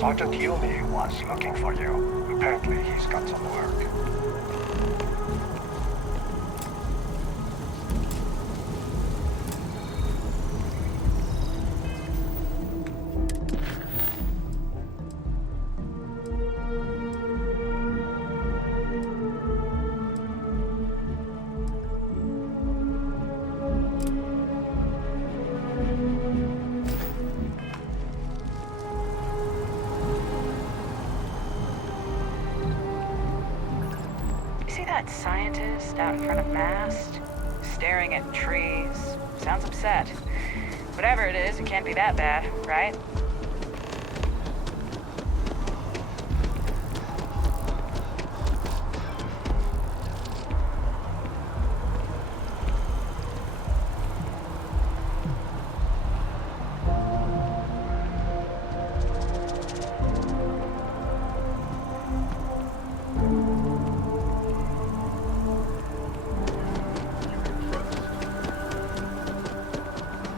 Sergeant Yumi was looking for you. Apparently he's got some work. Scientist out in front of mast, staring at trees. Sounds upset. Whatever it is, it can't be that bad, right?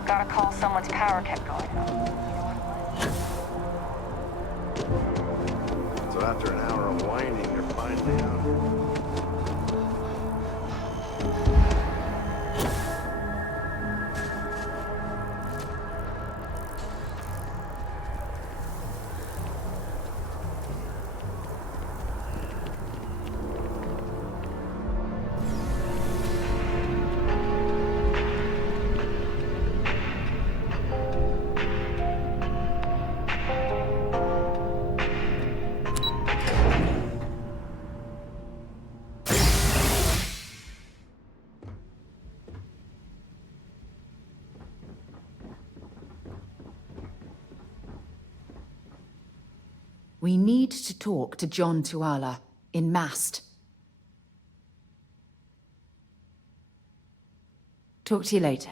Gotta call someone's power kept going out. So after an hour of whining, you're finally out. We need to talk to To Tuala in Mast. Talk to you later.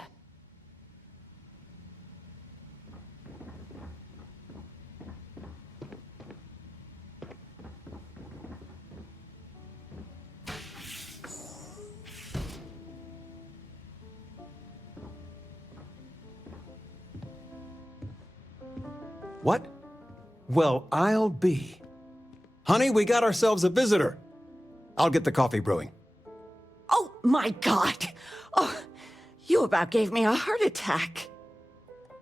What? Well, I'll be. Honey, we got ourselves a visitor. I'll get the coffee brewing. Oh, my God! Oh, you about gave me a heart attack.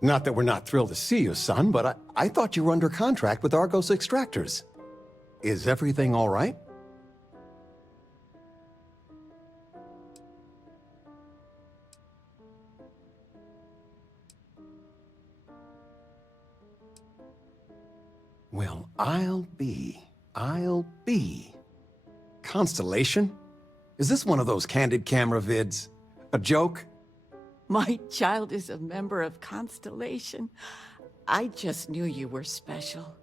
Not that we're not thrilled to see you, son, but I thought you were under contract with Argos Extractors. Is everything all right? Well, I'll be. Constellation? Is this one of those candid camera vids? A joke? My child is a member of Constellation. I just knew you were special.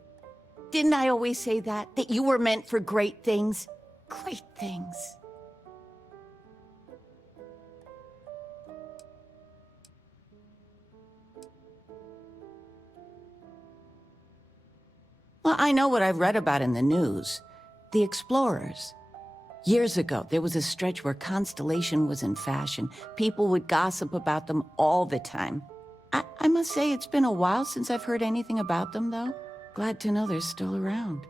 Didn't I always say that? That you were meant for great things? Great things. Well, I know what I've read about in the news. The explorers. Years ago, there was a stretch where Constellation was in fashion. People would gossip about them all the time. I must say it's been a while since I've heard anything about them, though. Glad to know they're still around.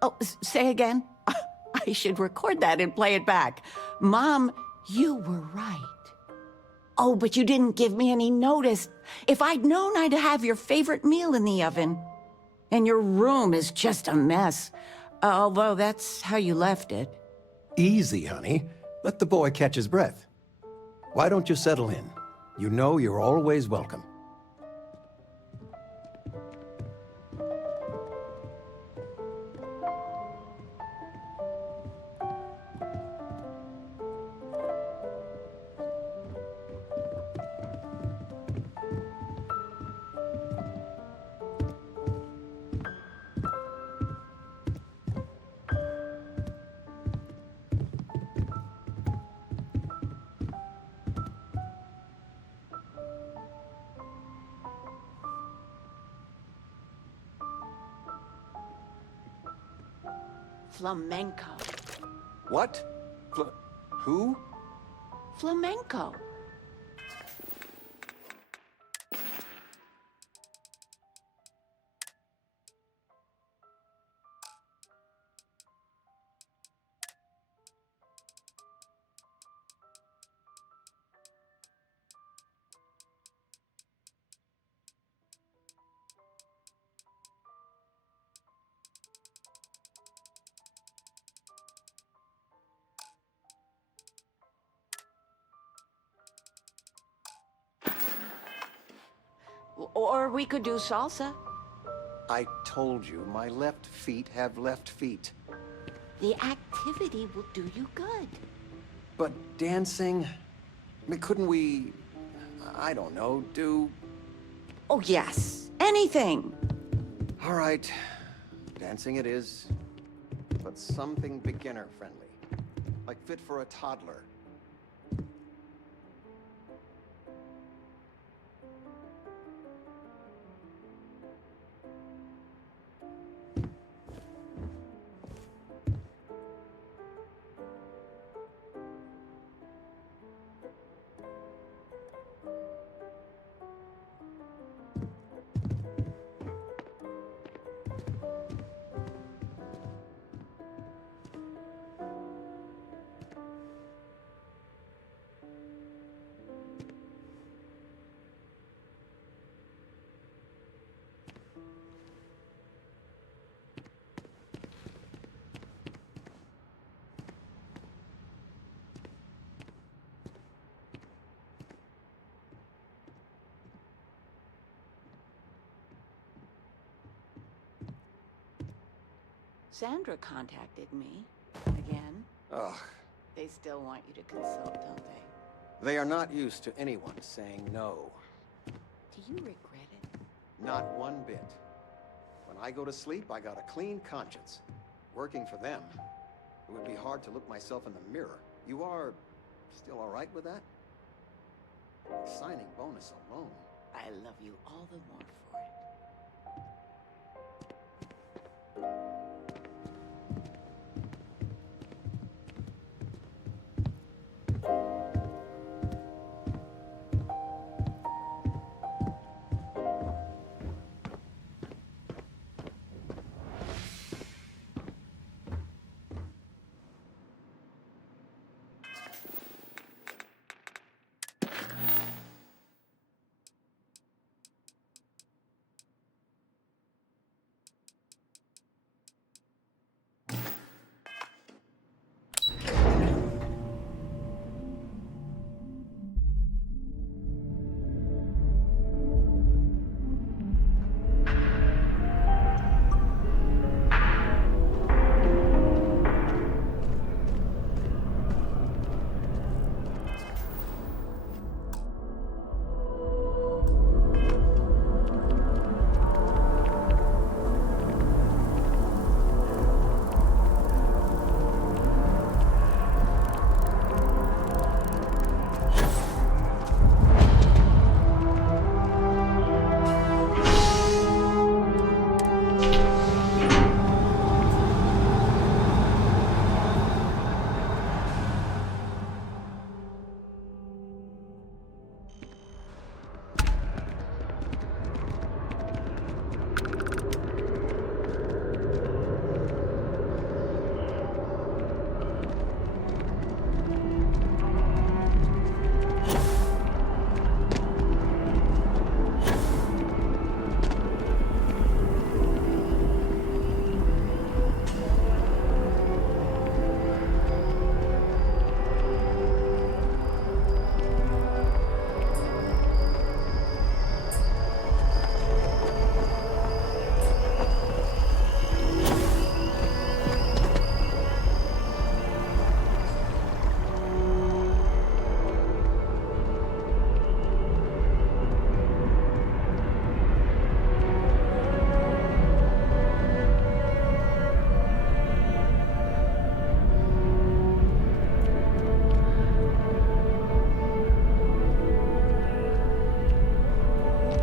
Oh, say again? I should record that and play it back. Mom, you were right. Oh, but you didn't give me any notice. If I'd known, I'd have your favorite meal in the oven. And your room is just a mess. Although that's how you left it. Easy, honey. Let the boy catch his breath. Why don't you settle in? You know you're always welcome. flamenco. What? Who? Flamenco. Or we could do salsa. I told you, my left feet have left feet. The activity will do you good. But dancing? I mean, couldn't we... I don't know, do... Oh, yes. Anything. All right. Dancing it is. But something beginner-friendly. Like fit for a toddler. Sandra contacted me. Again. Ugh. They still want you to consult, don't they? They are not used to anyone saying no. Do you regret it? Not one bit. When I go to sleep, I got a clean conscience. Working for them, it would be hard to look myself in the mirror. You are still all right with that? Signing bonus alone. I love you all the more for it.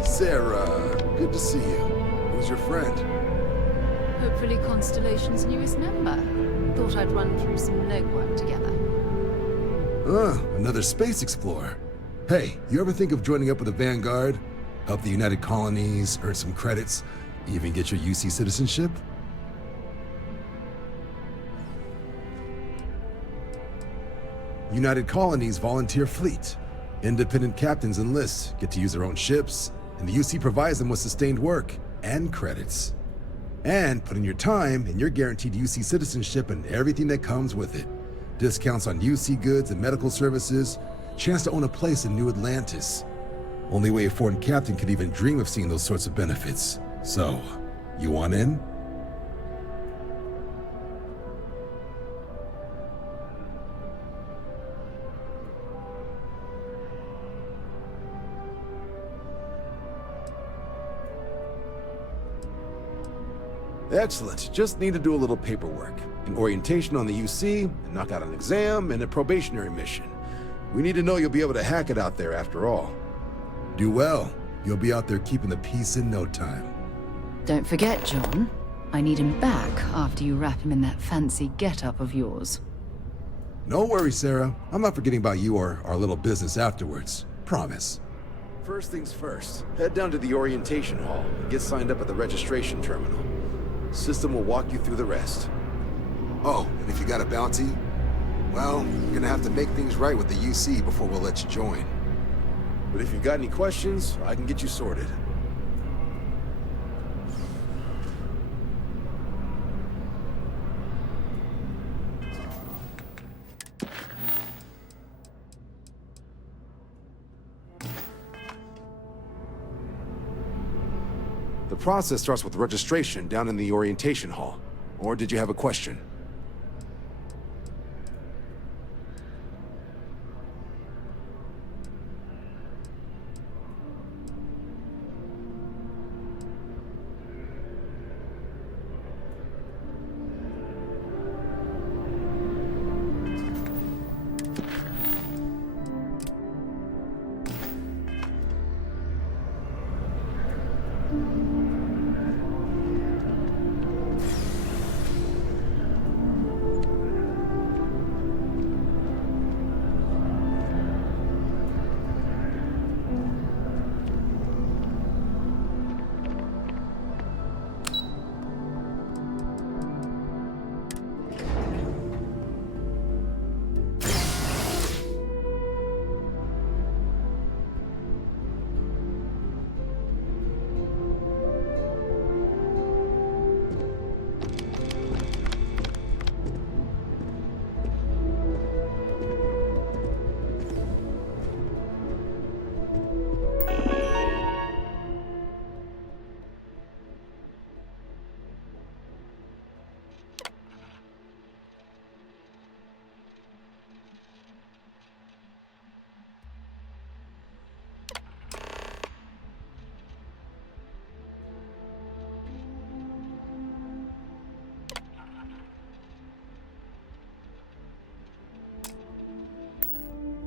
Sarah, good to see you. Who's your friend? Hopefully Constellation's newest member. Thought I'd run through some legwork together. Another space explorer. Hey, you ever think of joining up with the Vanguard? Help the United Colonies, earn some credits, even get your UC citizenship? United Colonies volunteer fleet. Independent captains enlist, get to use their own ships, and the UC provides them with sustained work and credits. And put in your time, and you're guaranteed UC citizenship and everything that comes with it. Discounts on UC goods and medical services, chance to own a place in New Atlantis. Only way a foreign captain could even dream of seeing those sorts of benefits. So, you want in? Excellent. Just need to do a little paperwork. An orientation on the UC, and knock out an exam, and a probationary mission. We need to know you'll be able to hack it out there after all. Do well. You'll be out there keeping the peace in no time. Don't forget, John. I need him back after you wrap him in that fancy get-up of yours. No worries, Sarah. I'm not forgetting about you or our little business afterwards. Promise. First things first. Head down to the orientation hall and get signed up at the registration terminal. System will walk you through the rest. Oh, and if you got a bounty, well, you're gonna have to make things right with the UC before we'll let you join. But if you've got any questions, I can get you sorted. The process starts with registration down in the orientation hall. Or did you have a question?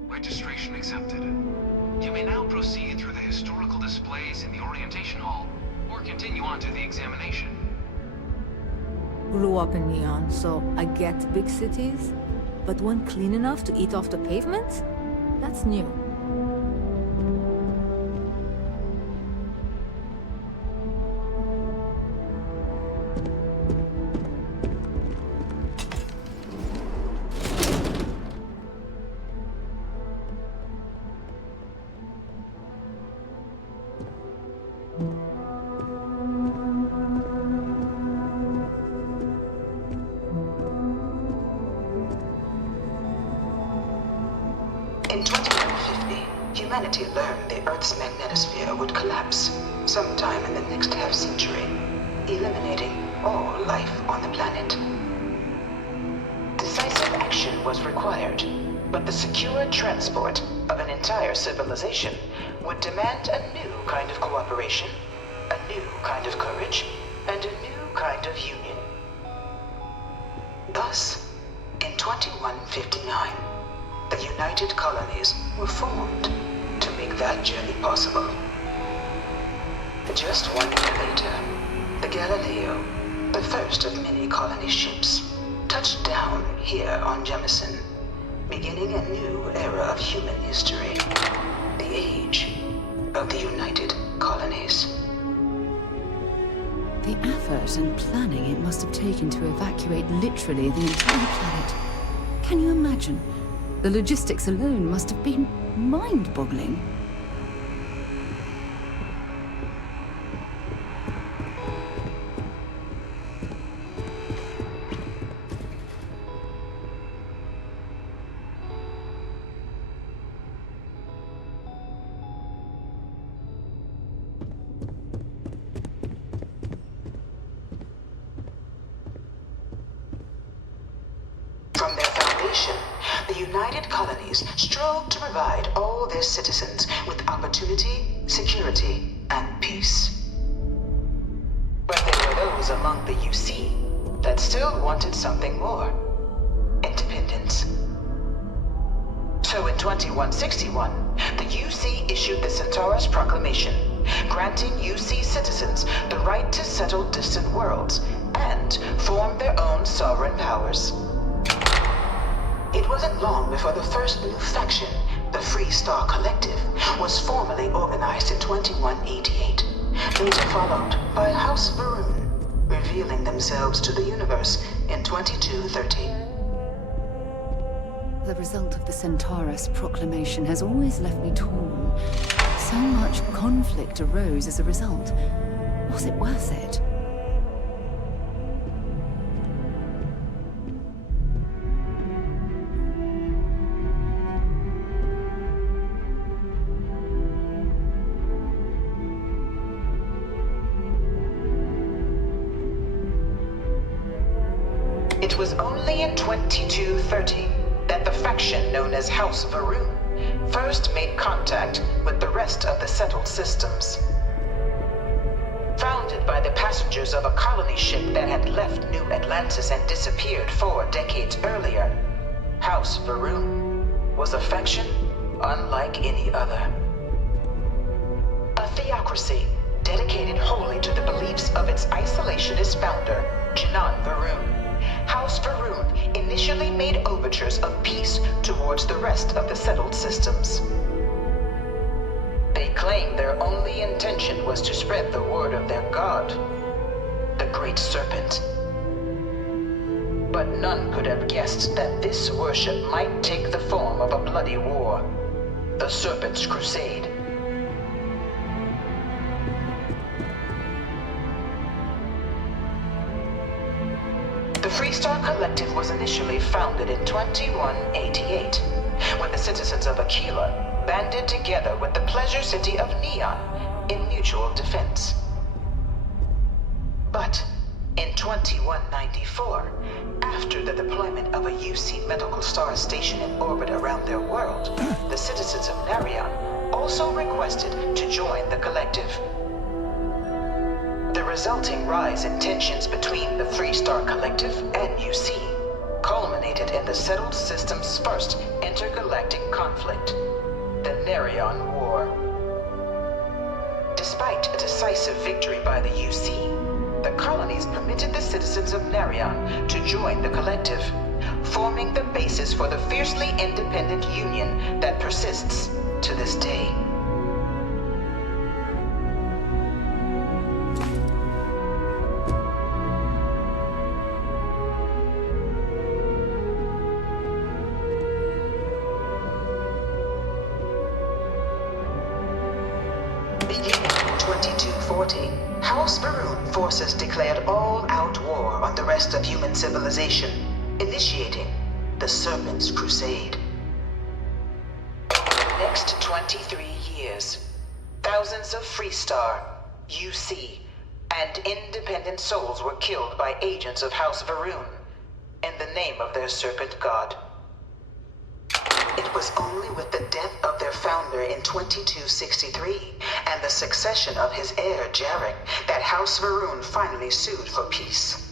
Registration accepted. You may now proceed through the historical displays in the orientation hall, or continue on to the examination. Grew up in Neon, so I get big cities, but one clean enough to eat off the pavement? That's new. In 2150, humanity learned the Earth's magnetosphere would collapse sometime in the next half-century, eliminating all life on the planet. Decisive action was required, but the secure transport of an entire civilization would demand a new kind of cooperation, a new kind of courage, and a new kind of union. Thus, in 2159, the United Colonies were formed to make that journey possible. Just 1 year later, the Galileo, the first of many colony ships, touched touched down here on Jemison, beginning a new era of human history. The age of the United Colonies. The effort and planning it must have taken to evacuate literally the entire planet. Can you imagine? The logistics alone must have been mind-boggling. From their foundation, the United Colonies strove to provide all their citizens with opportunity, security, and peace. But there were those among the UC that still wanted something more. Independence. So in 2161, the UC issued the Centaurus Proclamation, granting UC citizens the right to settle distant worlds and form their own sovereign powers. It wasn't long before the first new faction, the Free Star Collective, was formally organized in 2188, later followed by House Varun, revealing themselves to the universe in 2230. The result of the Centaurus Proclamation has always left me torn. So much conflict arose as a result. Was it worth it? It was only in 2230 that the faction known as House Varun first made contact with the rest of the settled systems. Founded by the passengers of a colony ship that had left New Atlantis and disappeared 4 decades earlier, House Varun was a faction unlike any other. A theocracy dedicated wholly to the beliefs of its isolationist founder, Jinan Varun. House Varun initially made overtures of peace towards the rest of the settled systems. They claimed their only intention was to spread the word of their god, the Great Serpent. But none could have guessed that this worship might take the form of a bloody war, the Serpent's Crusade. The Freestar Collective was initially founded in 2188, when the citizens of Aquila banded together with the pleasure city of Neon in mutual defense. But in 2194, after the deployment of a UC medical star station in orbit around their world, the citizens of Narion also requested to join the collective. The resulting rise in tensions between the Freestar Collective and UC culminated in the settled system's first intergalactic conflict, the Narion War. Despite a decisive victory by the UC, the colonies permitted the citizens of Narion to join the collective, forming the basis for the fiercely independent union that persists to this day. House Varun forces declared all-out war on the rest of human civilization, initiating the Serpent's Crusade. For the next 23 years, thousands of Freestar, UC, and independent souls were killed by agents of House Varun in the name of their Serpent God. It was only with the death of their founder in 2263 and the succession of his heir, Jarek, that House Varun finally sued for peace.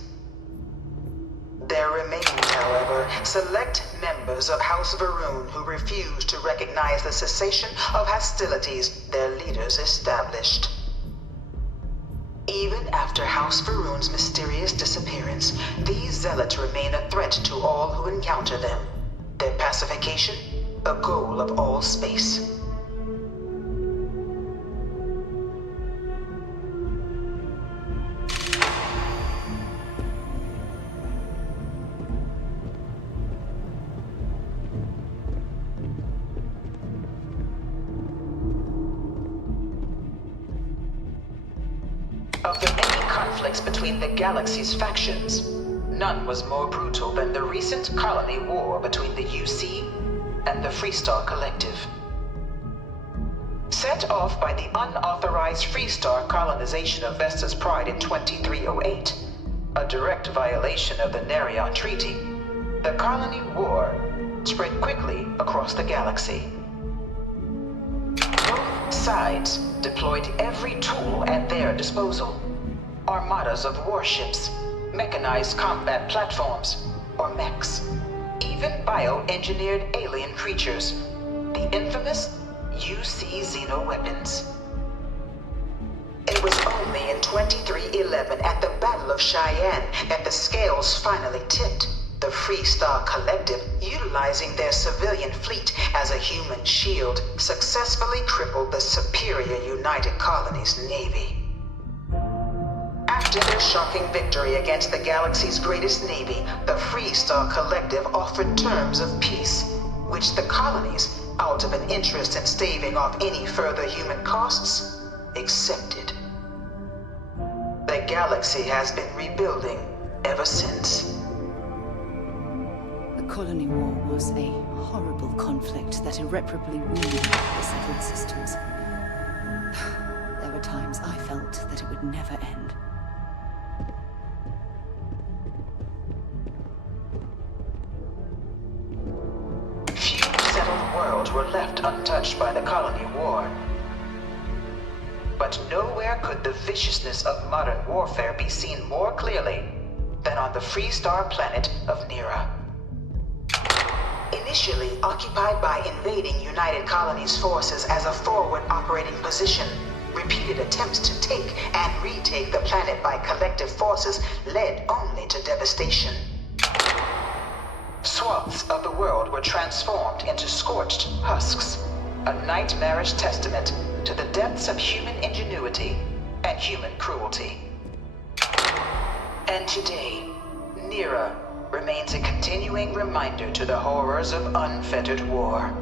There remained, however, select members of House Varun who refused to recognize the cessation of hostilities their leaders established. Even after House Varun's mysterious disappearance, these zealots remain a threat to all who encounter them. Their pacification, a goal of all space. Of the many conflicts between the galaxy's factions, none was more brutal than the recent colony war between the UC and the Freestar Collective. Set off by the unauthorized Freestar colonization of Vesta's Pride in 2308, a direct violation of the Nerion Treaty, the colony war spread quickly across the galaxy. Both sides deployed every tool at their disposal. Armadas of warships, mechanized combat platforms, or mechs, even bioengineered alien creatures, the infamous UC xeno-weapons. It was only in 2311 at the Battle of Cheyenne that the scales finally tipped. The Freestar Collective, utilizing their civilian fleet as a human shield, successfully crippled the superior United Colonies Navy. After their shocking victory against the galaxy's greatest navy, the Freestar Collective offered terms of peace, which the colonies, out of an interest in staving off any further human costs, accepted. The galaxy has been rebuilding ever since. The colony war was a horrible conflict that irreparably ruined the settled systems. There were times I felt that it would never end. Few settled worlds were left untouched by the colony war. But nowhere could the viciousness of modern warfare be seen more clearly than on the Freestar planet of Nera. Initially occupied by invading United Colonies forces as a forward operating position, repeated attempts to take and retake the planet by collective forces led only to devastation. Swaths of the world were transformed into scorched husks, a nightmarish testament to the depths of human ingenuity and human cruelty. And today, Nera remains a continuing reminder to the horrors of unfettered war.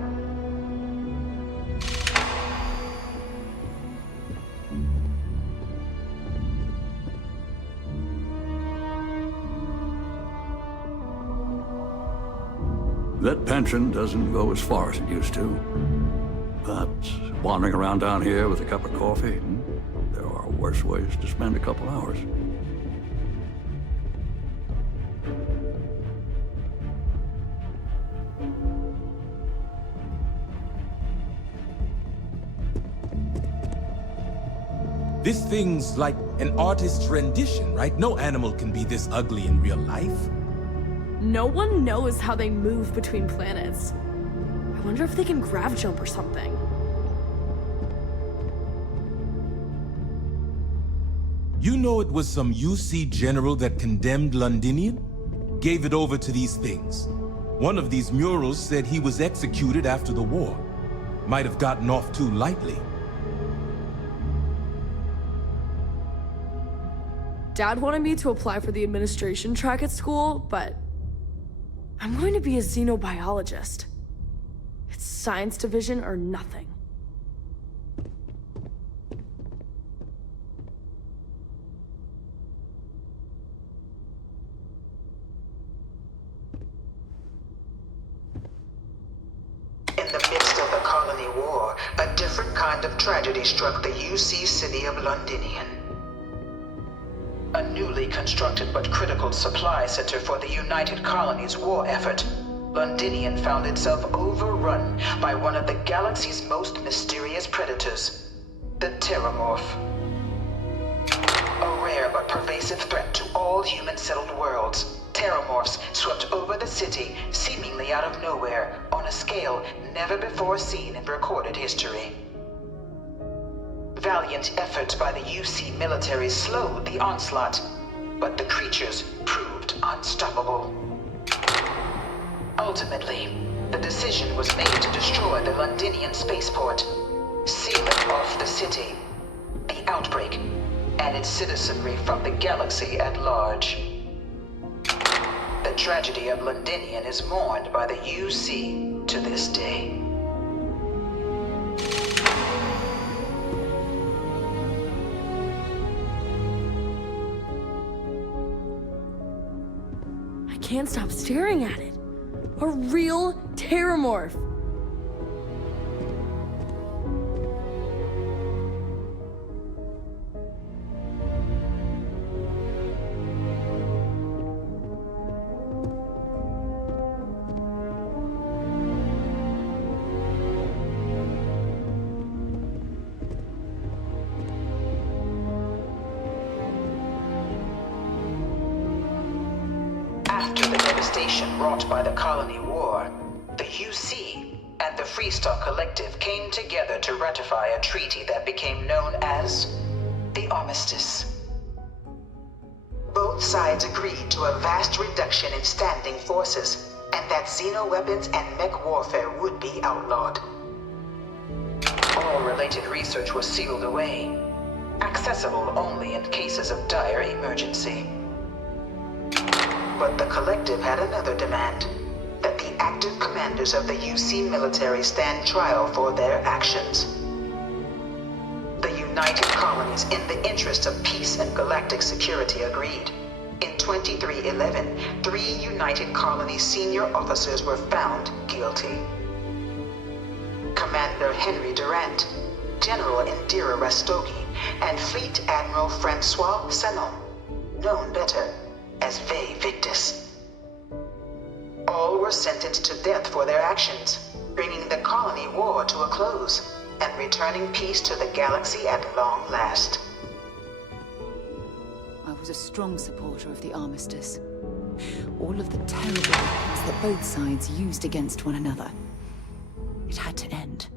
That pension doesn't go as far as it used to. But wandering around down here with a cup of coffee, there are worse ways to spend a couple hours. This thing's like an artist's rendition, right? No animal can be this ugly in real life. No one knows how they move between planets. I wonder if they can grav jump or something. You know it was some UC general that condemned Londinian? Gave it over to these things. One of these murals said he was executed after the war. Might have gotten off too lightly. Dad wanted me to apply for the administration track at school, but I'm going to be a xenobiologist. It's science division or nothing. In the midst of the colony war, a different kind of tragedy struck the UC city of Londinian. A newly constructed but critical supply center for the United Colonies war effort, Londinian found itself overrun by one of the galaxy's most mysterious predators, the Terrormorph. A rare but pervasive threat to all human-settled worlds, Terrormorphs swept over the city seemingly out of nowhere on a scale never before seen in recorded history. Valiant efforts by the UC military slowed the onslaught, but the creatures proved unstoppable. Ultimately, the decision was made to destroy the Londinian spaceport, sealing off the city, the outbreak, and its citizenry from the galaxy at large. The tragedy of Londinian is mourned by the UC to this day. I can't stop staring at it. A real Terrormorph. After the devastation wrought by the Colony War, the UC and the Freestock Collective came together to ratify a treaty that became known as the Armistice. Both sides agreed to a vast reduction in standing forces, and that xeno-weapons and mech warfare would be outlawed. All related research was sealed away, accessible only in cases of dire emergency. But the Collective had another demand, that the active commanders of the UC military stand trial for their actions. The United Colonies, in the interest of peace and galactic security, agreed. In 2311, 3 United Colonies senior officers were found guilty. Commander Henry Durant, General Indira Rastogi, and Fleet Admiral Francois Sanon, known better as Ve Victus. All were sentenced to death for their actions, bringing the colony war to a close and returning peace to the galaxy at long last. I was a strong supporter of the armistice. All of the terrible weapons that both sides used against one another. It had to end.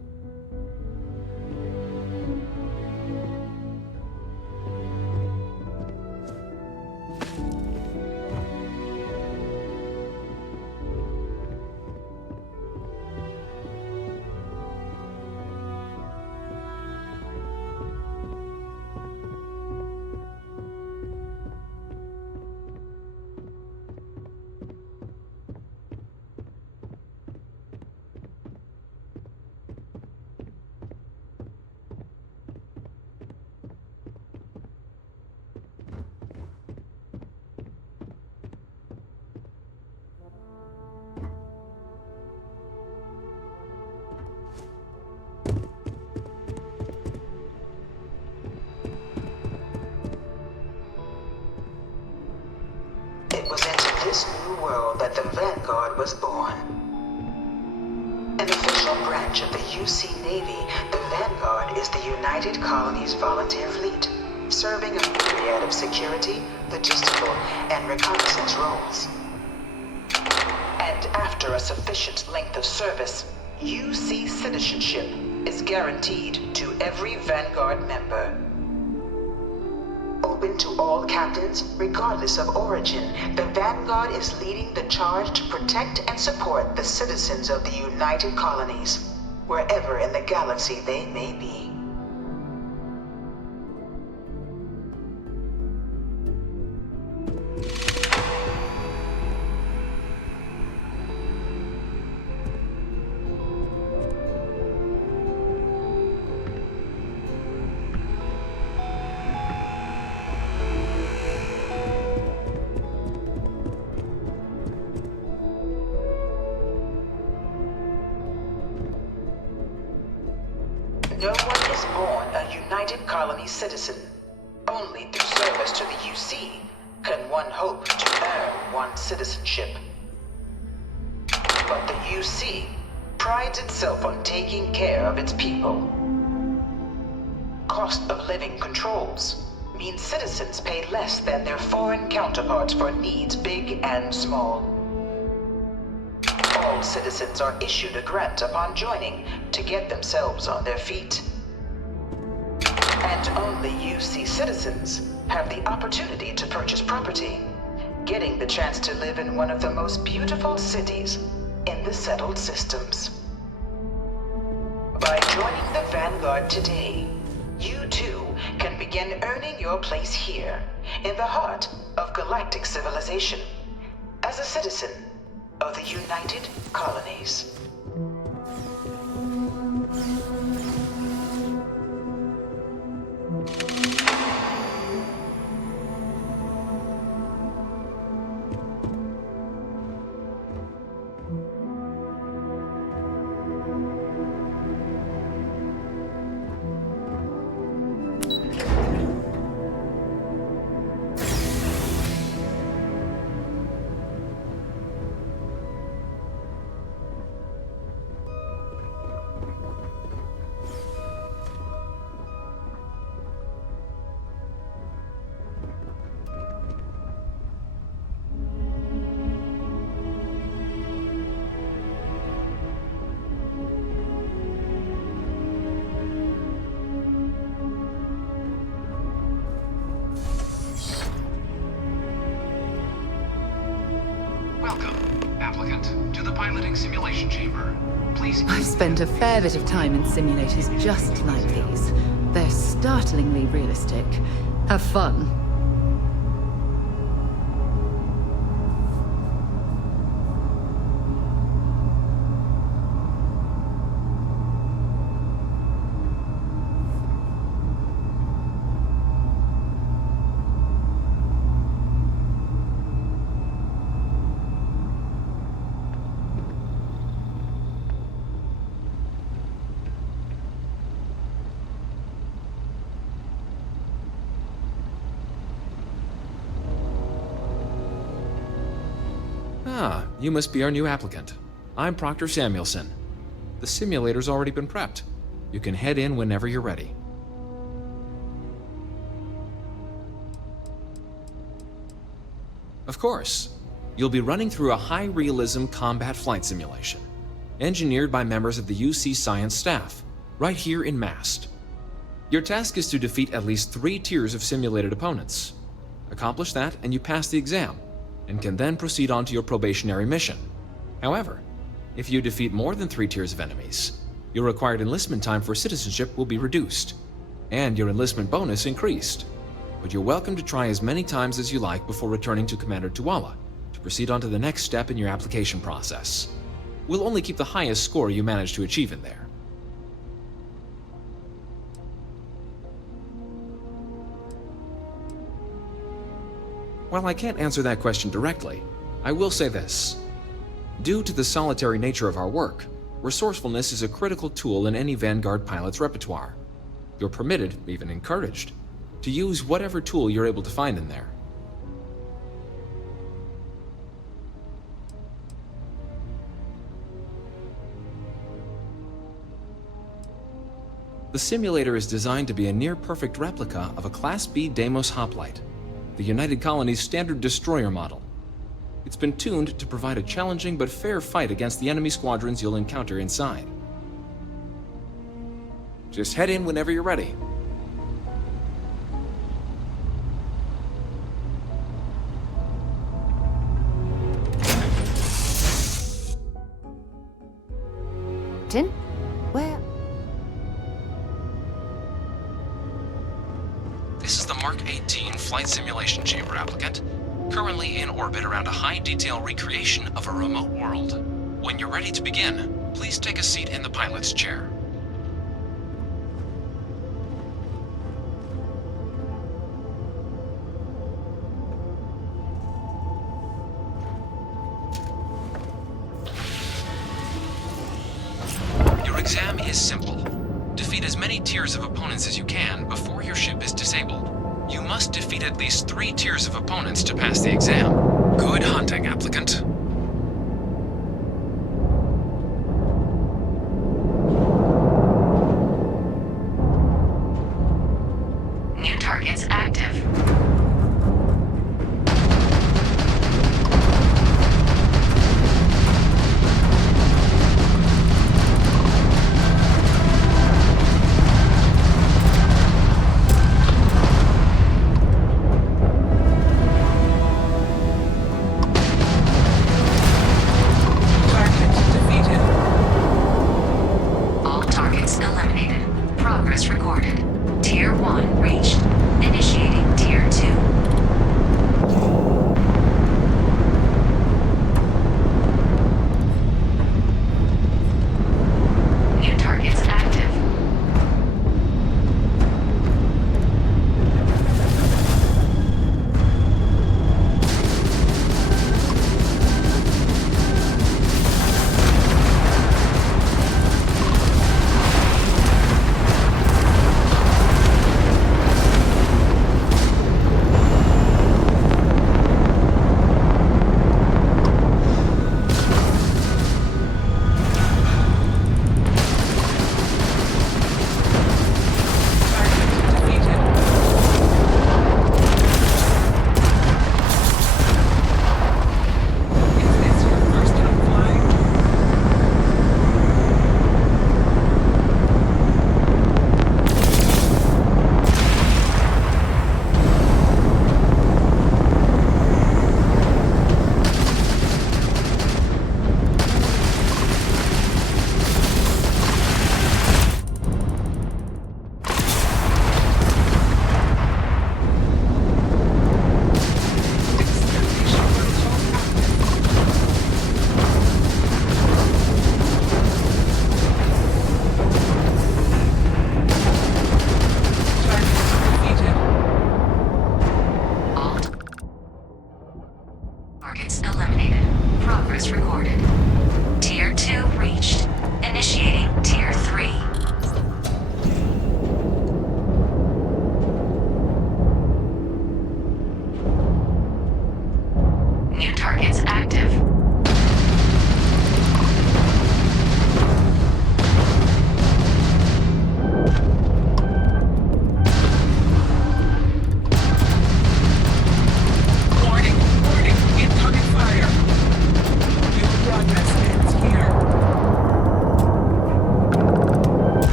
It was into this new world that the Vanguard was born. An official branch of the UC Navy, the Vanguard is the United Colonies Volunteer Fleet, serving a myriad of security, logistical, and reconnaissance roles. And after a sufficient length of service, UC citizenship is guaranteed to every Vanguard member. Open to all captains, regardless of origin, the Vanguard is leading the charge to protect and support the citizens of the United Colonies, wherever in the galaxy they may be. No one is born a United Colony citizen. Only through service to the UC can one hope to earn one's citizenship. But the UC prides itself on taking care of its people. Cost of living controls mean citizens pay less than their foreign counterparts for needs big and small. All citizens are issued a grant upon joining to get themselves on their feet. not only UC citizens have the opportunity to purchase property, getting the chance to live in one of the most beautiful cities in the settled systems. By joining the Vanguard today, you too can begin earning your place here, in the heart of galactic civilization, as a citizen of the United Colonies. Welcome, applicant, to the piloting simulation chamber. Please. I've spent a fair bit of time in simulators just like these. They're startlingly realistic. Have fun. Ah, you must be our new applicant. I'm Proctor Samuelson. The simulator's already been prepped. You can head in whenever you're ready. Of course. You'll be running through a high-realism combat flight simulation, engineered by members of the UC science staff, right here in Mast. Your task is to defeat at least 3 tiers of simulated opponents. Accomplish that, and you pass the exam, and can then proceed on to your probationary mission. However, if you defeat more than 3 tiers of enemies, your required enlistment time for citizenship will be reduced, and your enlistment bonus increased. But you're welcome to try as many times as you like before returning to Commander Tuala to proceed on to the next step in your application process. We'll only keep the highest score you manage to achieve in there. While I can't answer that question directly, I will say this. Due to the solitary nature of our work, resourcefulness is a critical tool in any Vanguard pilot's repertoire. You're permitted, even encouraged, to use whatever tool you're able to find in there. The simulator is designed to be a near-perfect replica of a Class B Deimos hoplite, the United Colonies' standard destroyer model. It's been tuned to provide a challenging but fair fight against the enemy squadrons you'll encounter inside. Just head in whenever you're ready. Tin? Where? This is the Mark 18 Flight Simulation Chamber applicant, currently in orbit around a high-detail recreation of a remote world. When you're ready to begin, please take a seat in the pilot's chair. Your exam is simple. Defeat as many tiers of opponents as you can before your ship is disabled. You must defeat at least 3 tiers of opponents to pass the exam. Good hunting, applicant. New targets active. Progress recorded. Tier 1 reached. Initiating Tier 2. New targets active.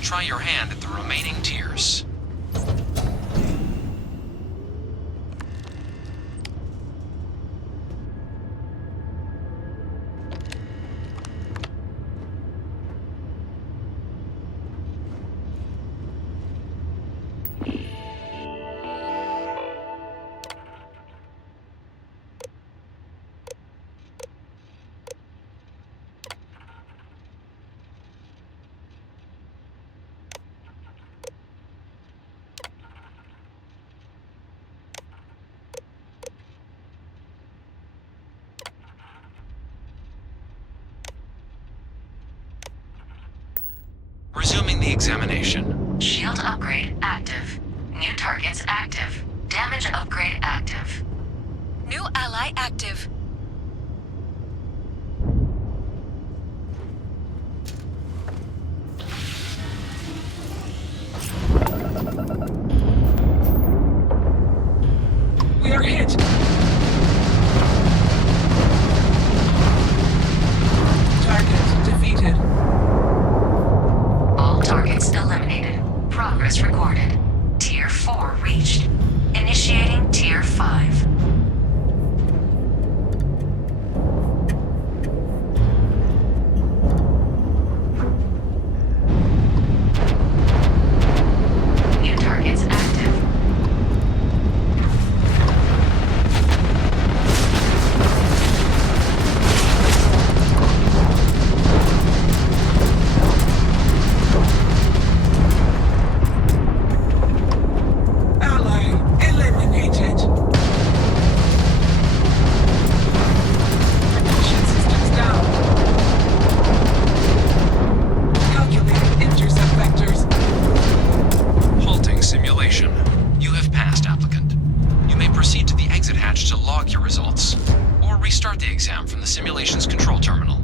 Try your hand at the remaining tiers. Resuming the examination. Shield upgrade active. New targets active. Damage upgrade active. New ally active. We are hit! Target defeated. All targets eliminated. Progress recorded. Tier 4 reached. Initiating Tier 5. New targets active. Ally simulation's control terminal.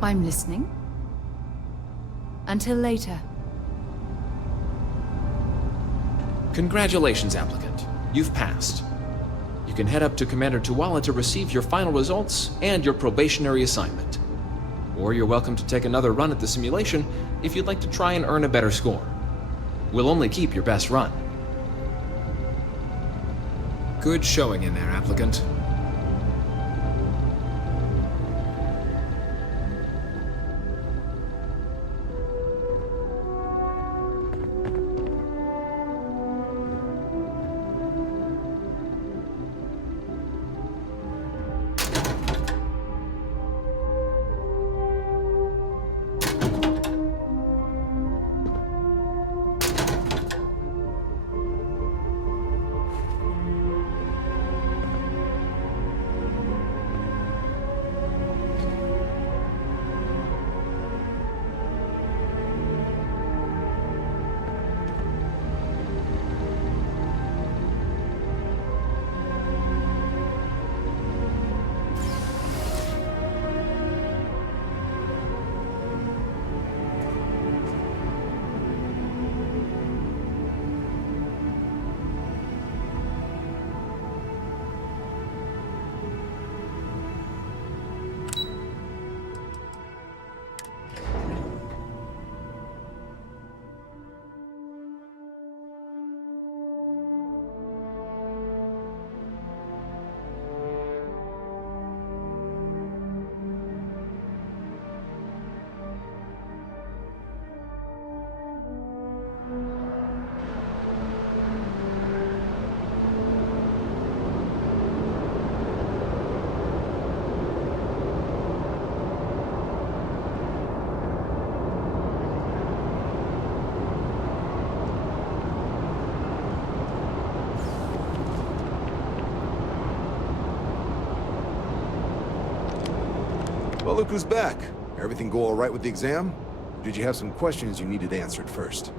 I'm listening. Until later. Congratulations, applicant. You've passed. You can head up to Commander Tuala to receive your final results and your probationary assignment. Or you're welcome to take another run at the simulation if you'd like to try and earn a better score. We'll only keep your best run. Good showing in there, applicant. Well, look who's back. Everything go all right with the exam? Or did you have some questions you needed answered first?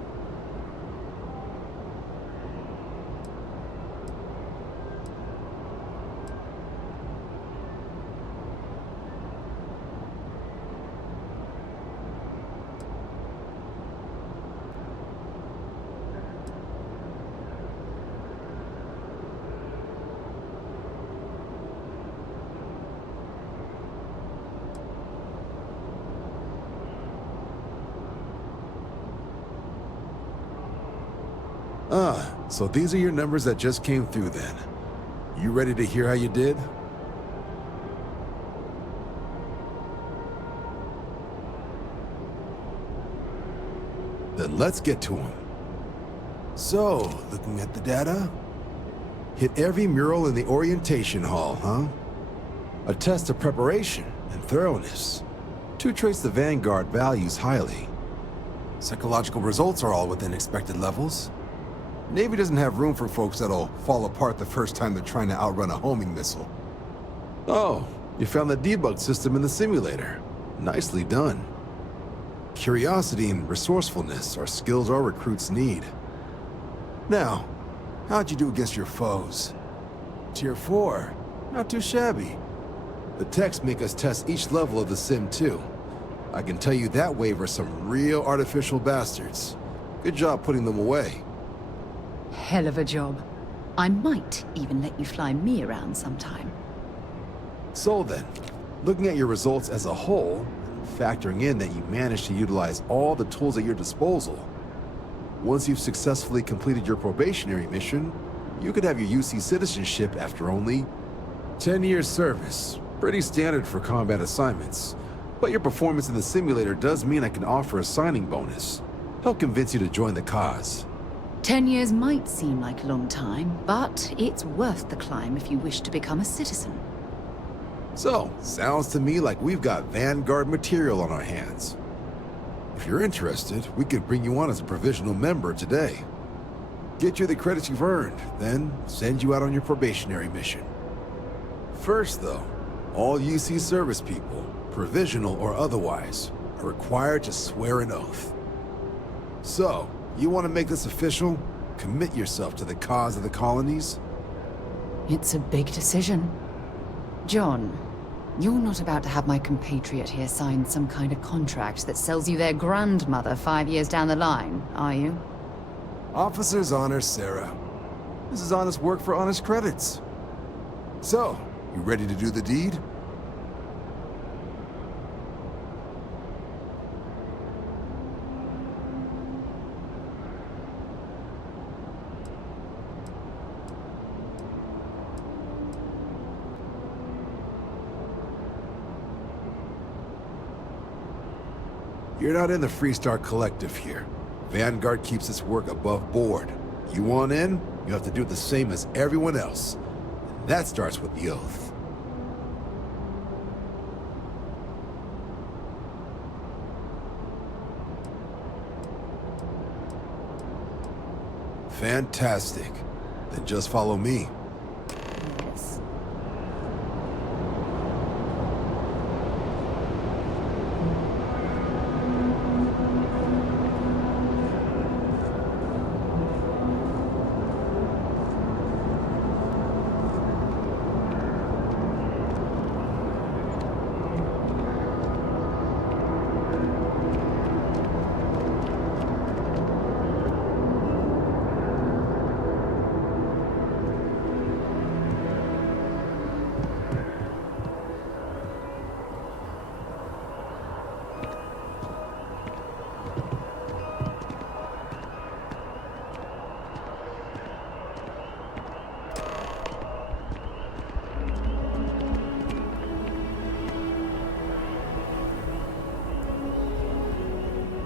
So these are your numbers that just came through then. You ready to hear how you did? Then let's get to them. So, looking at the data, hit every mural in the orientation hall, huh? A test of preparation and thoroughness. 2 traits the Vanguard values highly. Psychological results are all within expected levels. Navy doesn't have room for folks that'll fall apart the first time they're trying to outrun a homing missile. Oh, you found the debug system in the simulator. Nicely done. Curiosity and resourcefulness are skills our recruits need. Now, how'd you do against your foes? Tier 4, not too shabby. The techs make us test each level of the sim too. I can tell you that wave are some real artificial bastards. Good job putting them away. Hell of a job. I might even let you fly me around sometime. So then, looking at your results as a whole, factoring in that you managed to utilize all the tools at your disposal, once you've successfully completed your probationary mission, you could have your UC citizenship after only 10 years service, Pretty standard for combat assignments. But your performance in the simulator does mean I can offer a signing bonus. Help convince you to join the cause. 10 years might seem like a long time, but it's worth the climb if you wish to become a citizen. So, sounds to me like we've got Vanguard material on our hands. If you're interested, we could bring you on as a provisional member today. Get you the credits you've earned, then send you out on your probationary mission. First, though, all UC service people, provisional or otherwise, are required to swear an oath. So, you want to make this official? Commit yourself to the cause of the colonies? It's a big decision. John, you're not about to have my compatriot here sign some kind of contract that sells you their grandmother 5 years down the line, are you? Officer's honor, Sarah. This is honest work for honest credits. So, you ready to do the deed? You're not in the Freestar Collective here. Vanguard keeps its work above board. You want in, you have to do the same as everyone else. And that starts with the oath. Fantastic. Then just follow me. Yes.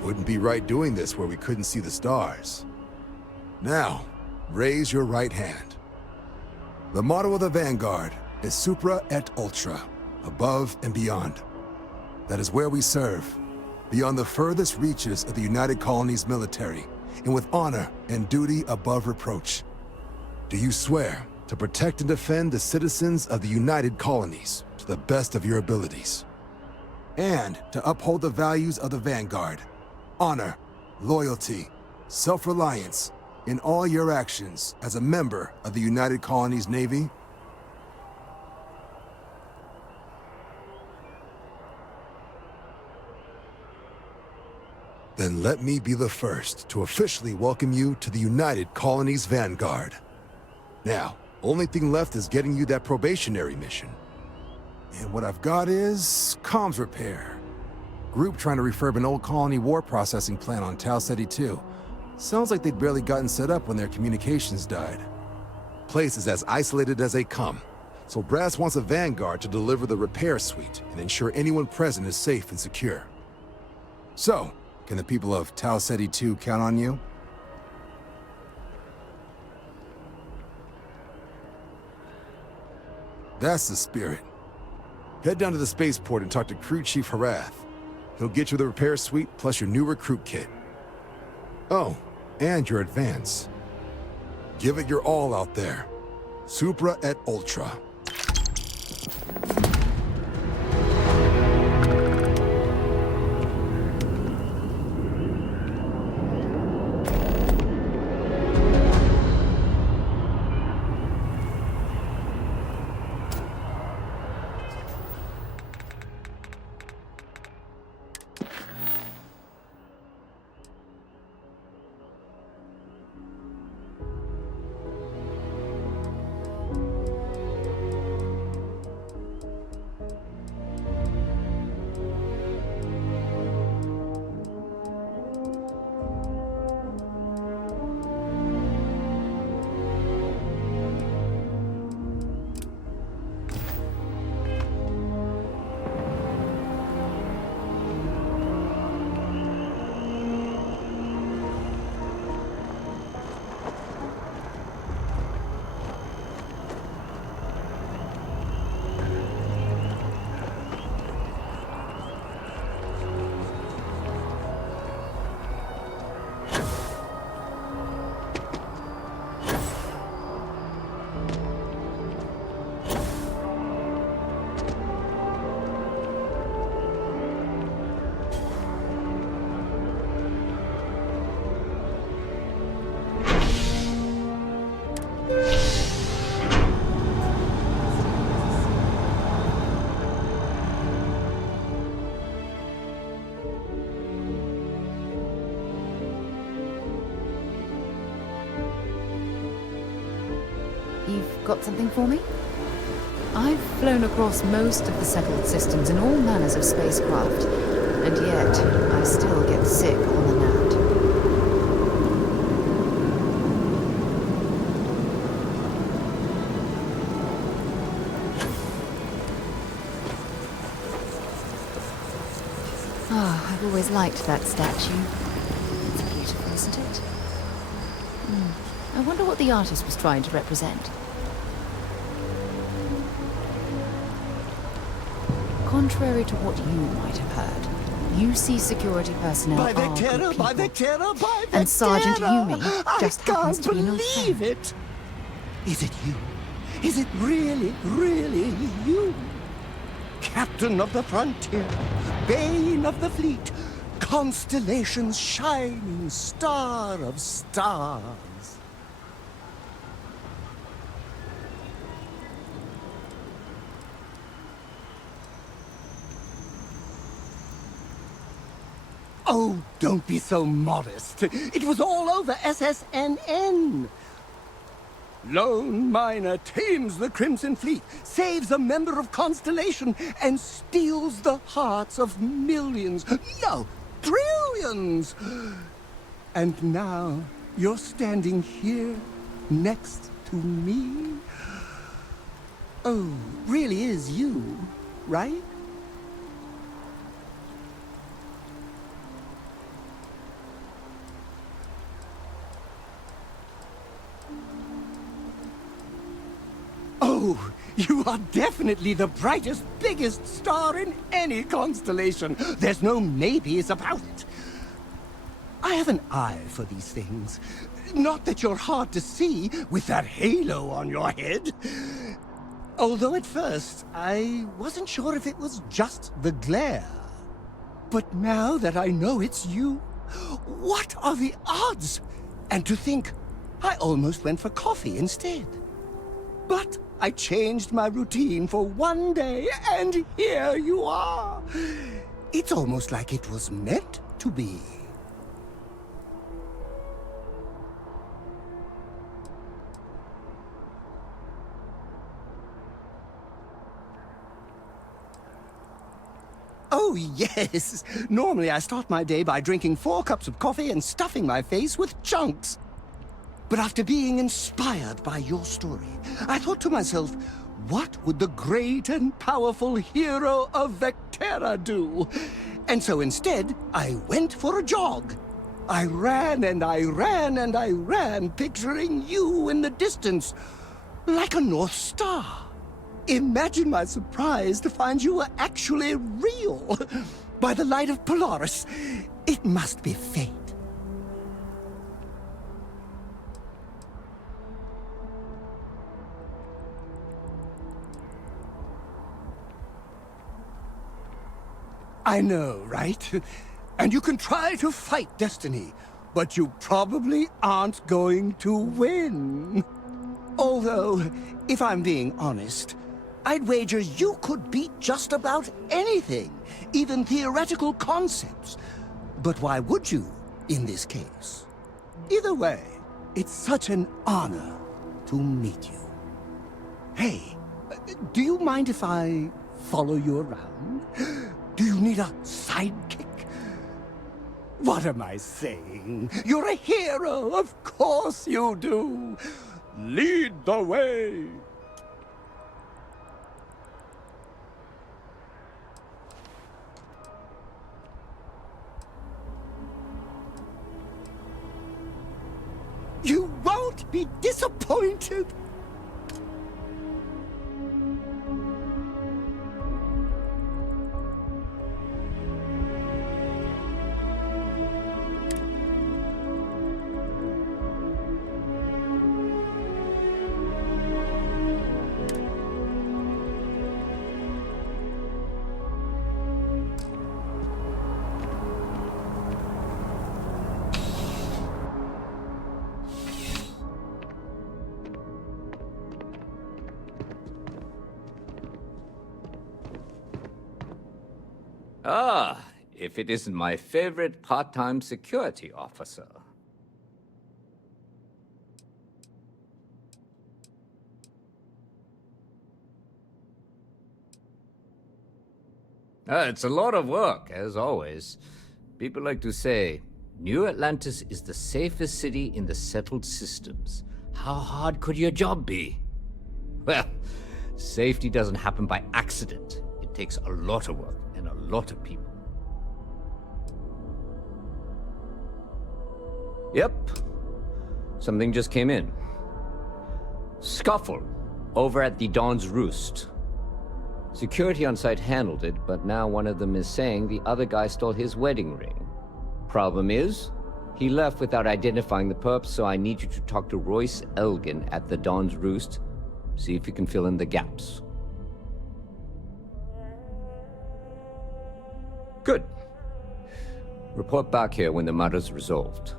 Wouldn't be right doing this where we couldn't see the stars. Now, raise your right hand. The motto of the Vanguard is Supra et Ultra, above and beyond. That is where we serve, beyond the furthest reaches of the United Colonies military, and with honor and duty above reproach. Do you swear to protect and defend the citizens of the United Colonies to the best of your abilities? And to uphold the values of the Vanguard, honor, loyalty, self-reliance, in all your actions as a member of the United Colonies Navy? Then let me be the first to officially welcome you to the United Colonies Vanguard. Now, only thing left is getting you that probationary mission. And what I've got is comms repair. Group trying to refurb an old colony war processing plant on Tau Ceti II. Sounds like they'd barely gotten set up when their communications died. Place is as isolated as they come, so Brass wants a Vanguard to deliver the repair suite and ensure anyone present is safe and secure. So, can the people of Tau Ceti II count on you? That's the spirit. Head down to the spaceport and talk to Crew Chief Herath. He'll get you the repair suite plus your new recruit kit. Oh, and your advance. Give it your all out there. Supra et Ultra. You've got something for me? I've flown across most of the settled systems in all manners of spacecraft, and yet I still get sick on the gnat. Oh, I've always liked that statue. It's beautiful, isn't it? I wonder what the artist was trying to represent. Contrary to what you might have heard, UC security personnel are good people. And Sergeant Yumi just happens to be an old friend. I can't believe it! Is it you? Is it really, really you? Captain of the frontier, bane of the fleet, constellation's shining star of stars. Oh, don't be so modest. It was all over SSNN. Lone miner tames the Crimson Fleet, saves a member of Constellation, and steals the hearts of millions, no, trillions. And now you're standing here next to me. Oh, really is you, right? Oh, you are definitely the brightest, biggest star in any constellation. There's no maybes about it. I have an eye for these things. Not that you're hard to see with that halo on your head. Although at first, I wasn't sure if it was just the glare. But now that I know it's you, what are the odds? And to think, I almost went for coffee instead. But I changed my routine for one day, and here you are. It's almost like it was meant to be. Oh, yes. Normally I start my day by drinking 4 cups of coffee and stuffing my face with chunks. But after being inspired by your story, I thought to myself, what would the great and powerful hero of Vectera do? And so instead, I went for a jog. I ran and I ran and I ran, picturing you in the distance, like a North Star. Imagine my surprise to find you were actually real. By the light of Polaris, it must be fate. I know, right? And you can try to fight destiny, but you probably aren't going to win. Although, if I'm being honest, I'd wager you could beat just about anything, even theoretical concepts. But why would you, in this case? Either way, it's such an honor to meet you. Hey, do you mind if I follow you around? Do you need a sidekick? What am I saying? You're a hero, of course you do. Lead the way. You won't be disappointed. Ah, if it isn't my favorite part-time security officer. It's a lot of work, as always. People like to say, New Atlantis is the safest city in the settled systems. How hard could your job be? Well, safety doesn't happen by accident. It takes a lot of work and a lot of people. Yep. Something just came in. Scuffle over at the Dawn's Roost. Security on site handled it, but now one of them is saying the other guy stole his wedding ring. Problem is, he left without identifying the perp, so I need you to talk to Royce Elgin at the Dawn's Roost. See if you can fill in the gaps. Good. Report back here when the matter's resolved.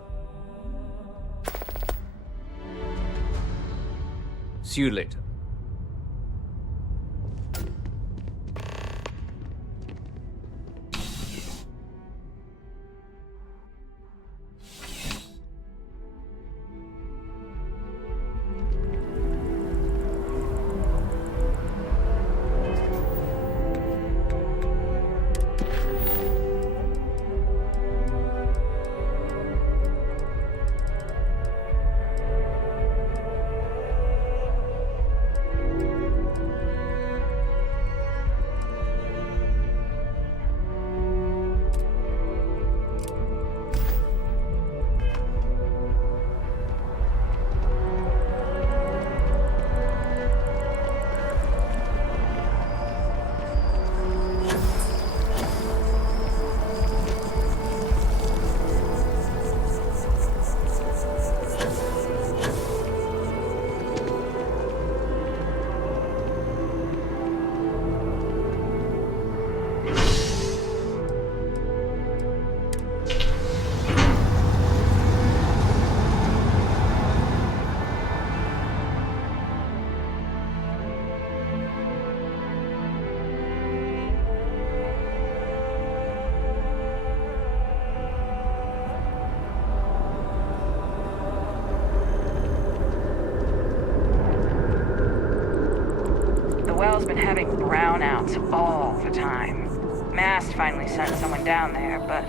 See you later. Well's been having brownouts all the time. Mast finally sent someone down there, but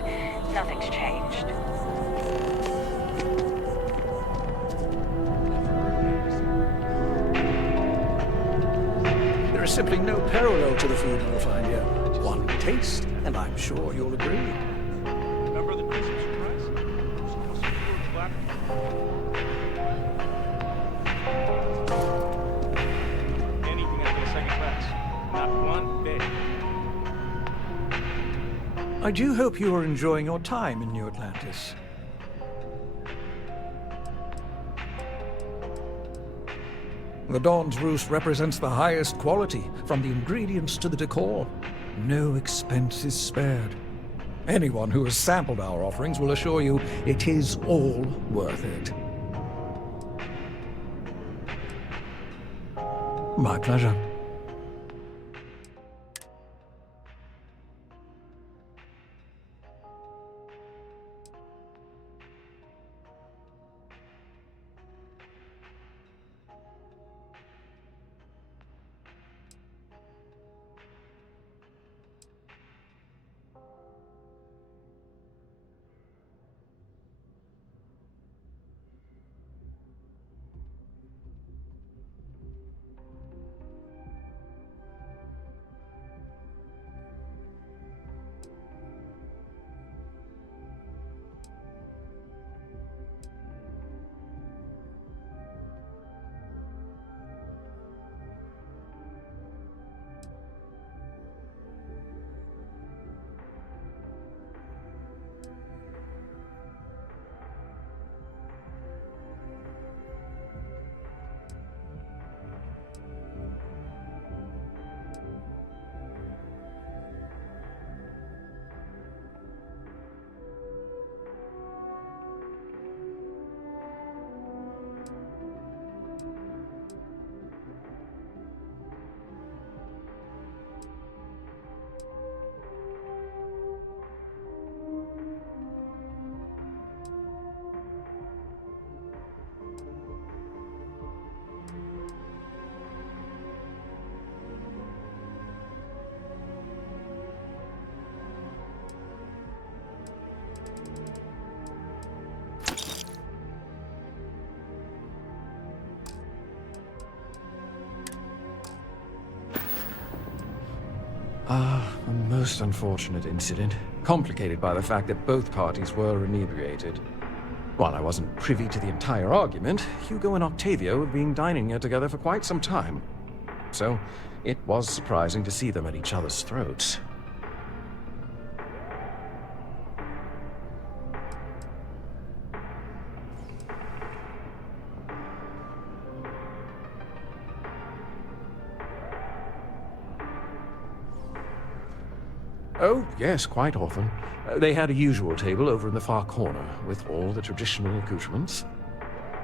nothing's changed. There is simply no parallel to the food you'll find here. One taste, and I'm sure you'll agree. Remember the Christmas surprise? Anything after the second class. Not one bit. I do hope you are enjoying your time in New Atlantis. The Dawn's Roost represents the highest quality, from the ingredients to the decor. No expense is spared. Anyone who has sampled our offerings will assure you it is all worth it. My pleasure. A most unfortunate incident, complicated by the fact that both parties were inebriated. While I wasn't privy to the entire argument, Hugo and Octavio had been dining here together for quite some time. So, it was surprising to see them at each other's throats. Oh, yes, quite often. They had a usual table over in the far corner, with all the traditional accoutrements.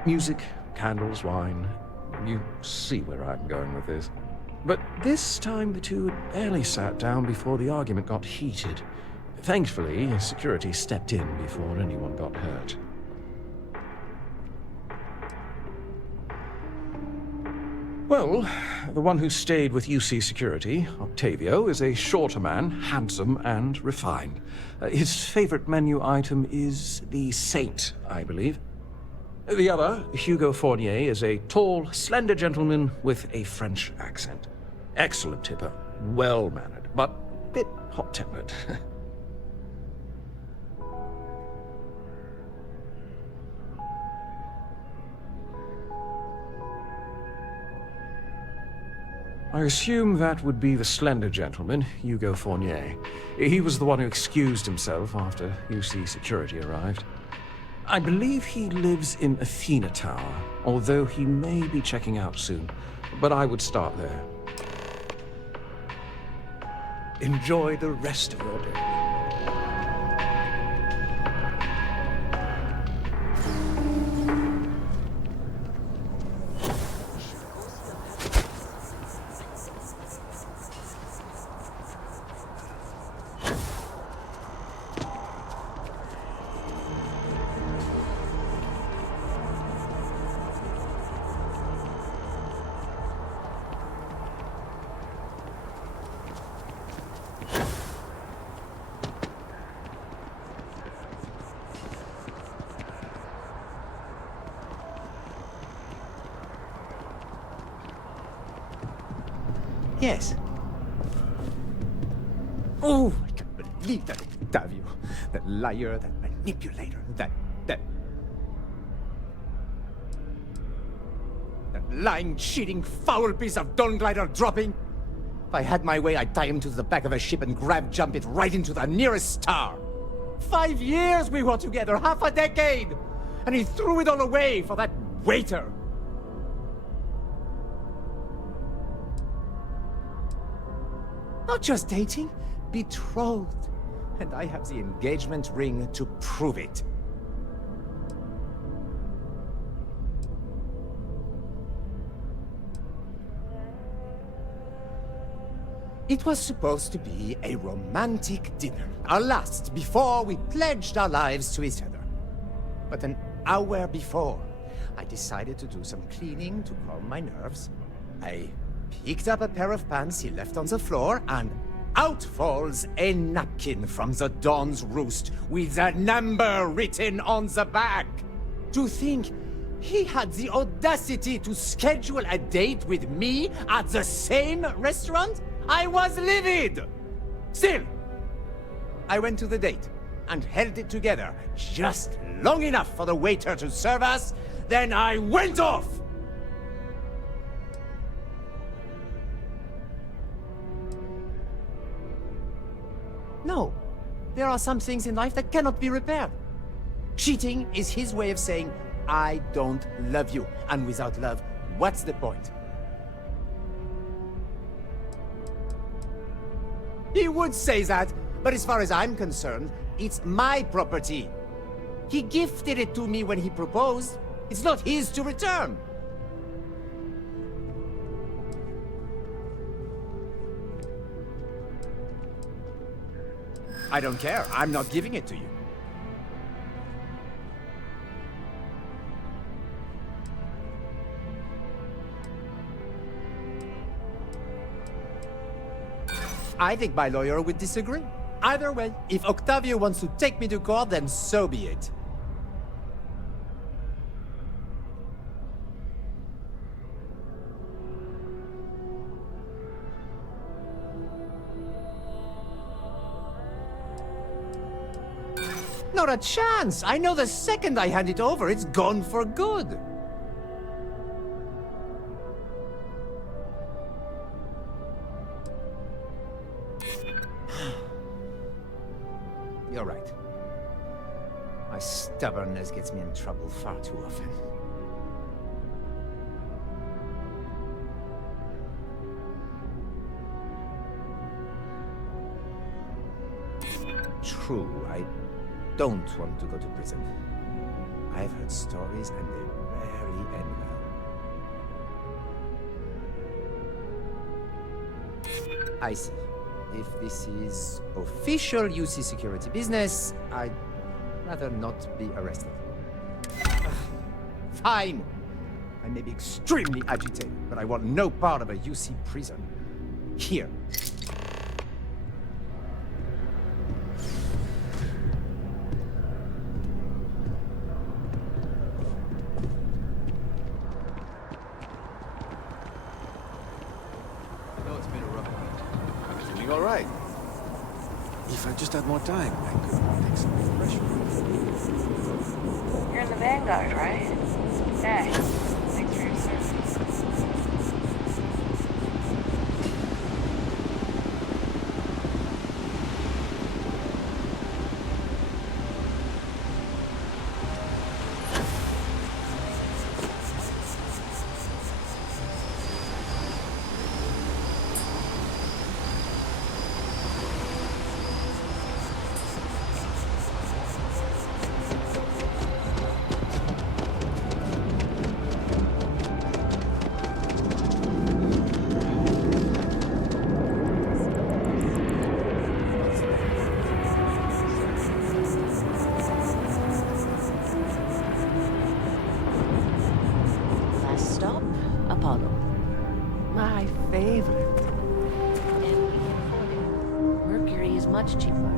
Music, candles, wine. You see where I'm going with this. But this time the two had barely sat down before the argument got heated. Thankfully, security stepped in before anyone got hurt. Well, the one who stayed with UC Security, Octavio, is a shorter man, handsome and refined. His favorite menu item is the Saint, I believe. The other, Hugo Fournier, is a tall, slender gentleman with a French accent. Excellent tipper, well-mannered, but a bit hot-tempered. I assume that would be the slender gentleman, Hugo Fournier. He was the one who excused himself after UC Security arrived. I believe he lives in Athena Tower, although he may be checking out soon. But I would start there. Enjoy the rest of your day. Yes. Oh, I can't believe that Octavio. That liar, that manipulator, that lying, cheating, foul piece of Dawn Glider dropping. If I had my way, I'd tie him to the back of a ship and jump it right into the nearest star. 5 years we were together, half a decade! And he threw it all away for that waiter. Not just dating, betrothed. And I have the engagement ring to prove it. It was supposed to be a romantic dinner, our last before we pledged our lives to each other. But an hour before, I decided to do some cleaning to calm my nerves. I picked up a pair of pants he left on the floor, and out falls a napkin from the Dawn's Roost with a number written on the back. To think he had the audacity to schedule a date with me at the same restaurant? I was livid! Still, I went to the date and held it together just long enough for the waiter to serve us, then I went off! No, there are some things in life that cannot be repaired. Cheating is his way of saying, I don't love you. And without love, what's the point? He would say that, but as far as I'm concerned, it's my property. He gifted it to me when he proposed. It's not his to return. I don't care. I'm not giving it to you. I think my lawyer would disagree. Either way, if Octavio wants to take me to court, then so be it. not a chance. I know the second I hand it over, it's gone for good. You're right. My stubbornness gets me in trouble far too often. True, I don't want to go to prison. I've heard stories and they rarely end well. I see. If this is official UC security business, I'd rather not be arrested. Fine. I may be extremely agitated, but I want no part of a UC prison. Here. All right. If I just had more time, I could take some of the pressure. You're in the Vanguard, right? Hey, thanks for your service. Much cheaper.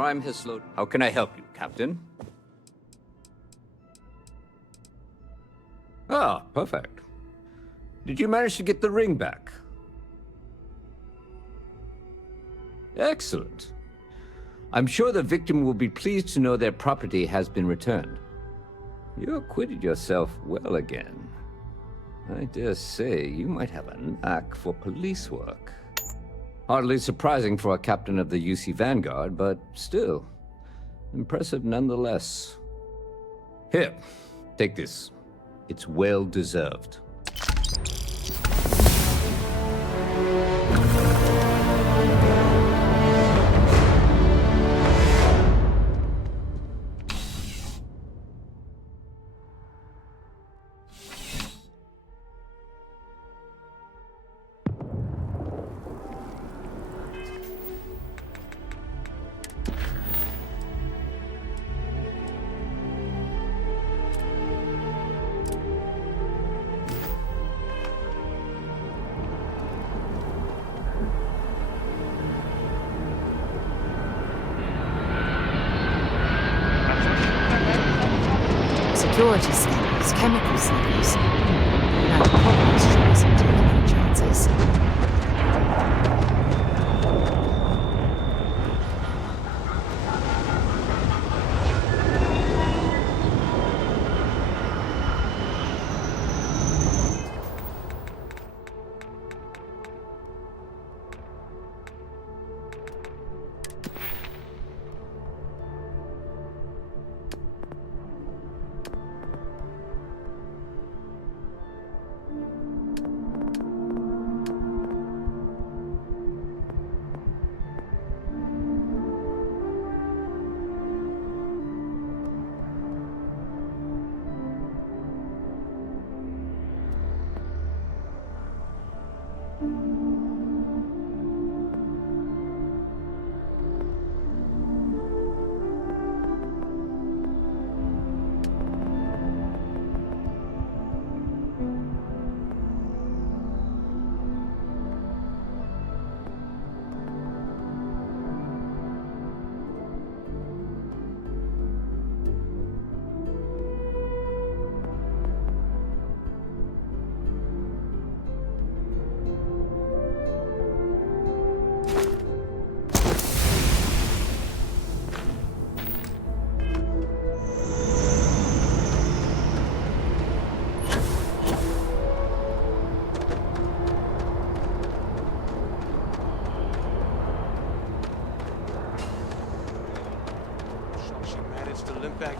Crime has slowed. How can I help you, Captain? Ah, perfect. Did you manage to get the ring back? Excellent. I'm sure the victim will be pleased to know their property has been returned. You acquitted yourself well again. I dare say you might have a knack for police work. Hardly surprising for a captain of the UC Vanguard, but still, impressive nonetheless. Here, take this. It's well deserved. Security scanners, chemical sniffers. Now Colonies tries and taking any chances.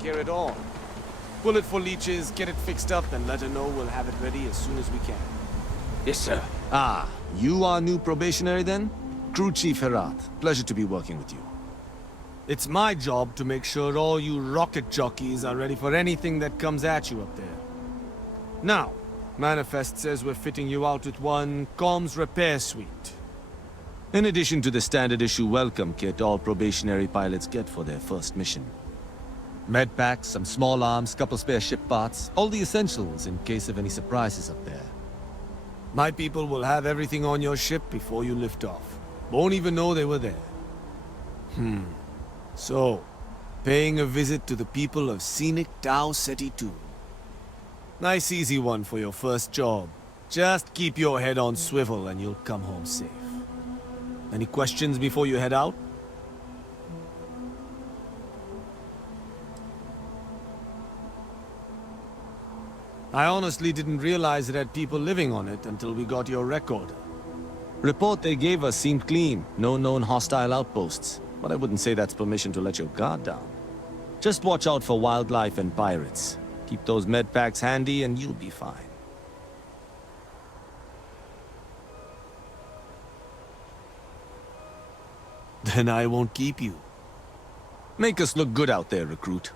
take care of it all. Bullet for leeches, get it fixed up, and let her know we'll have it ready as soon as we can. Yes, sir. Ah, you are new probationary then? Crew Chief Herath. Pleasure to be working with you. It's my job to make sure all you rocket jockeys are ready for anything that comes at you up there. Now, Manifest says we're fitting you out with one comms repair suite. In addition to the standard issue welcome kit all probationary pilots get for their first mission. Med packs, some small arms, couple spare ship parts, all the essentials in case of any surprises up there. My people will have everything on your ship before you lift off. Won't even know they were there. So, paying a visit to the people of scenic Tau Ceti II. Nice easy one for your first job. Just keep your head on swivel and you'll come home safe. Any questions before you head out? I honestly didn't realize it had people living on it until we got your recorder. Report they gave us seemed clean, no known hostile outposts, but I wouldn't say that's permission to let your guard down. Just watch out for wildlife and pirates. Keep those med packs handy and you'll be fine. Then I won't keep you. Make us look good out there, recruit.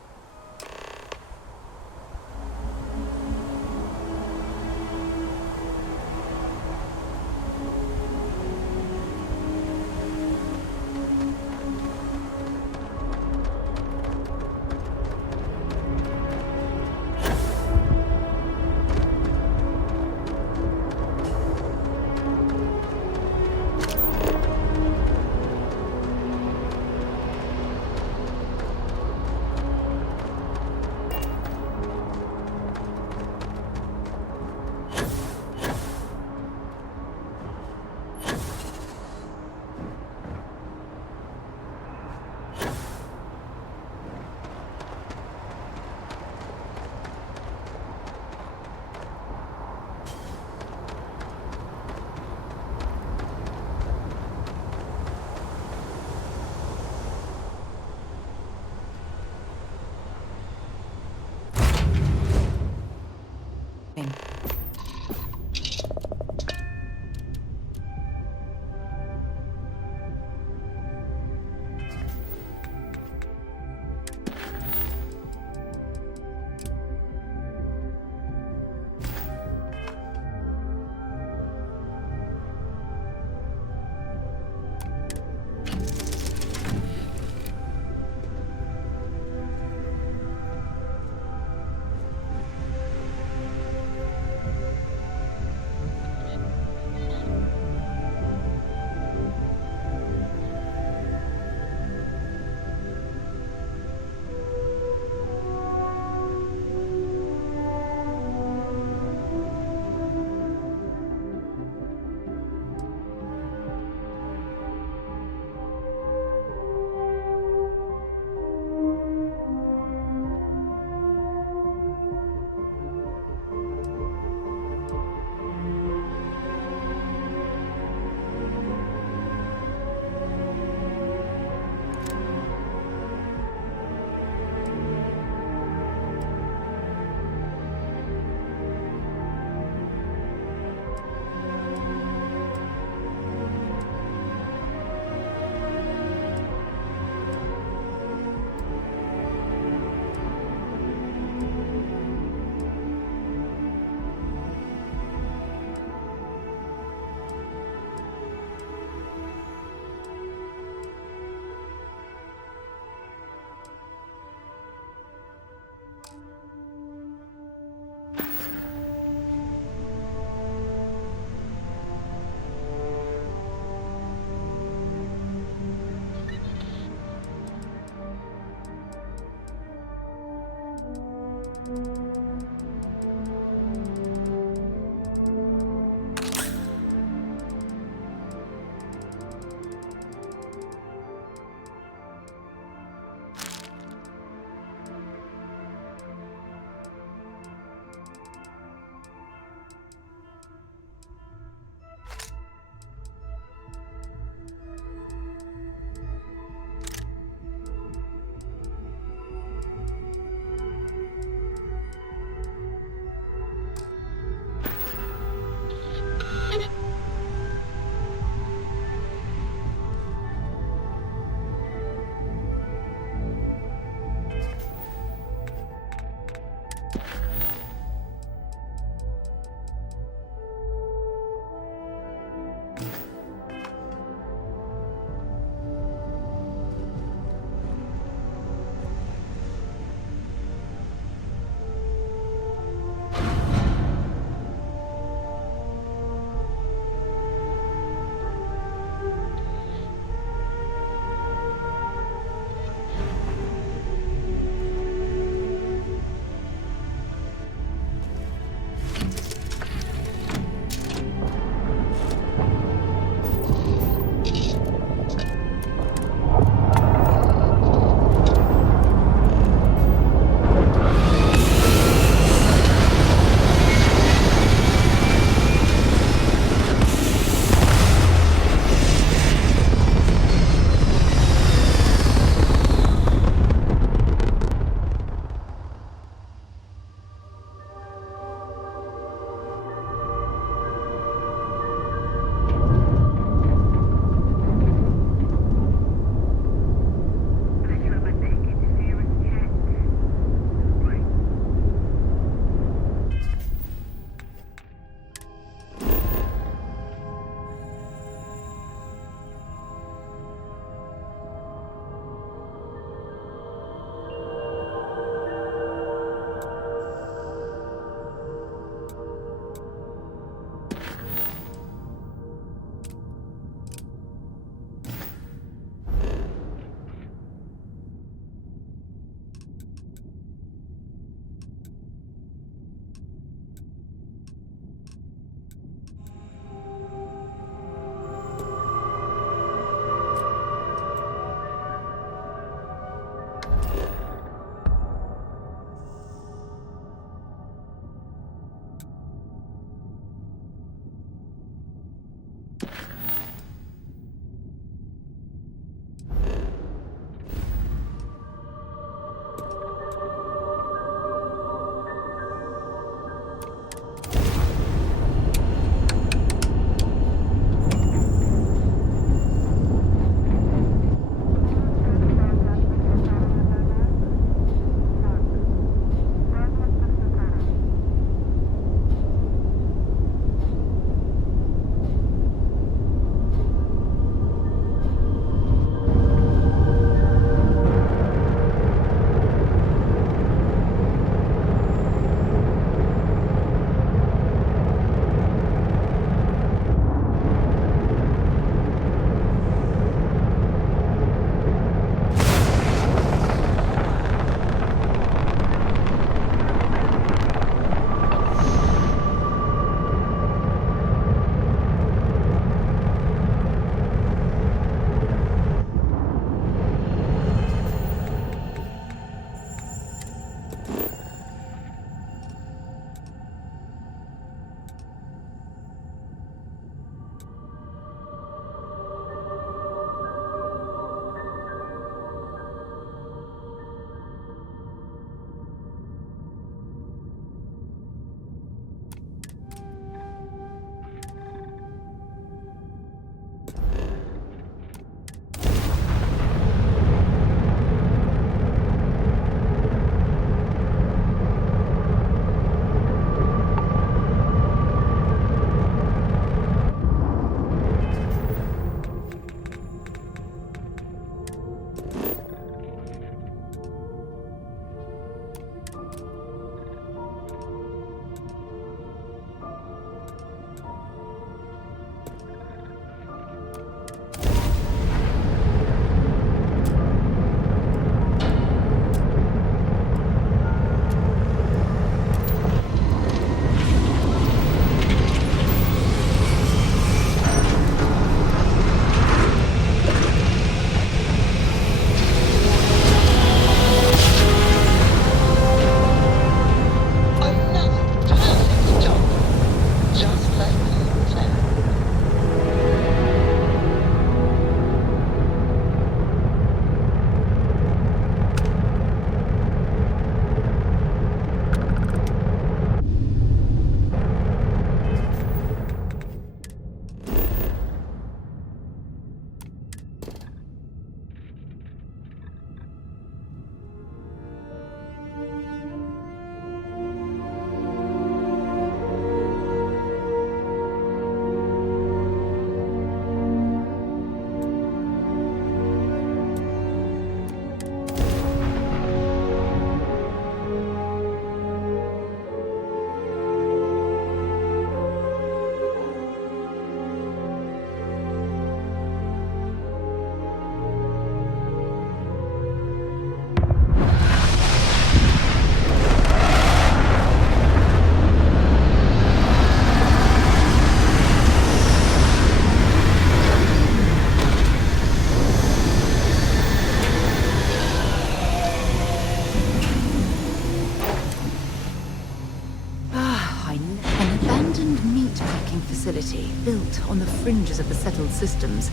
An abandoned meat-packing facility built on the fringes of the settled systems.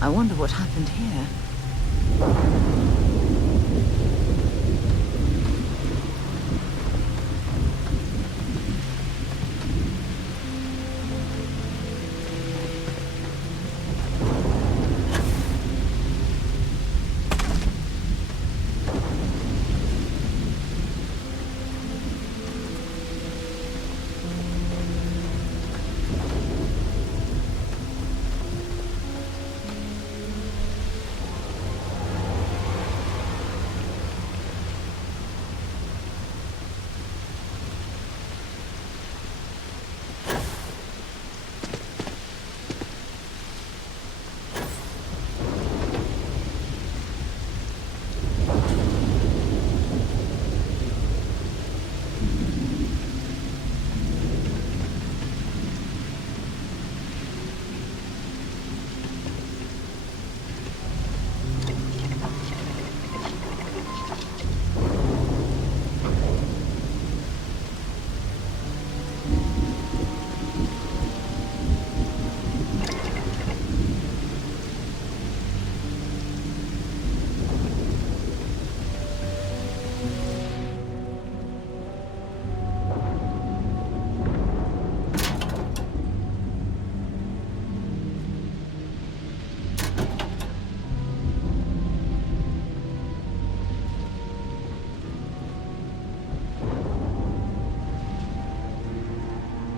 I wonder what happened here.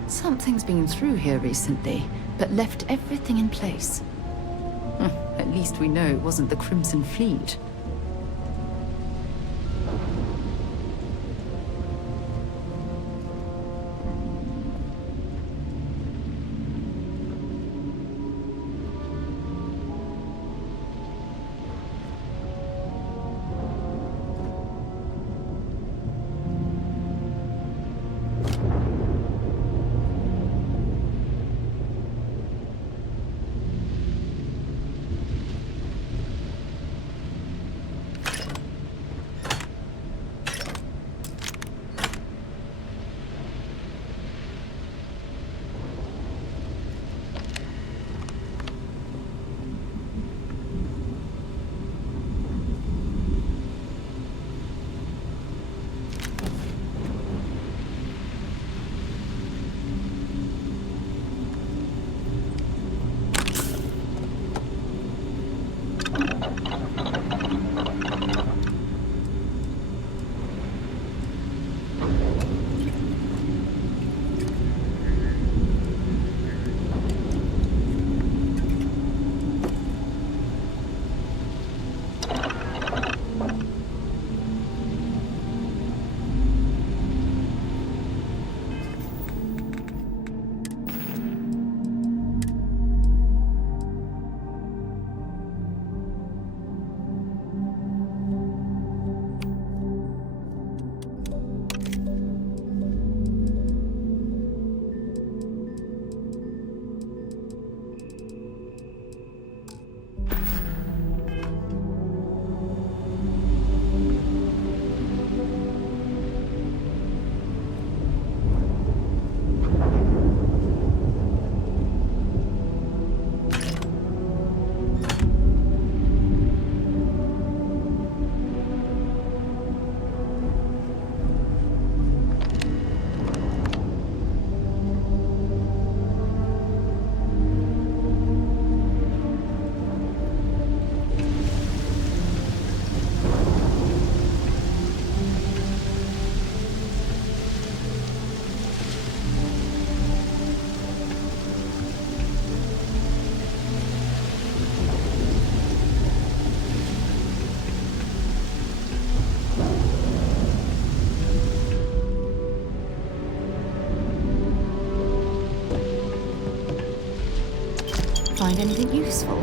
Something's been through here recently, but left everything in place. At least we know it wasn't the Crimson Fleet. Find anything useful?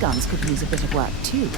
guns could use a bit of work too.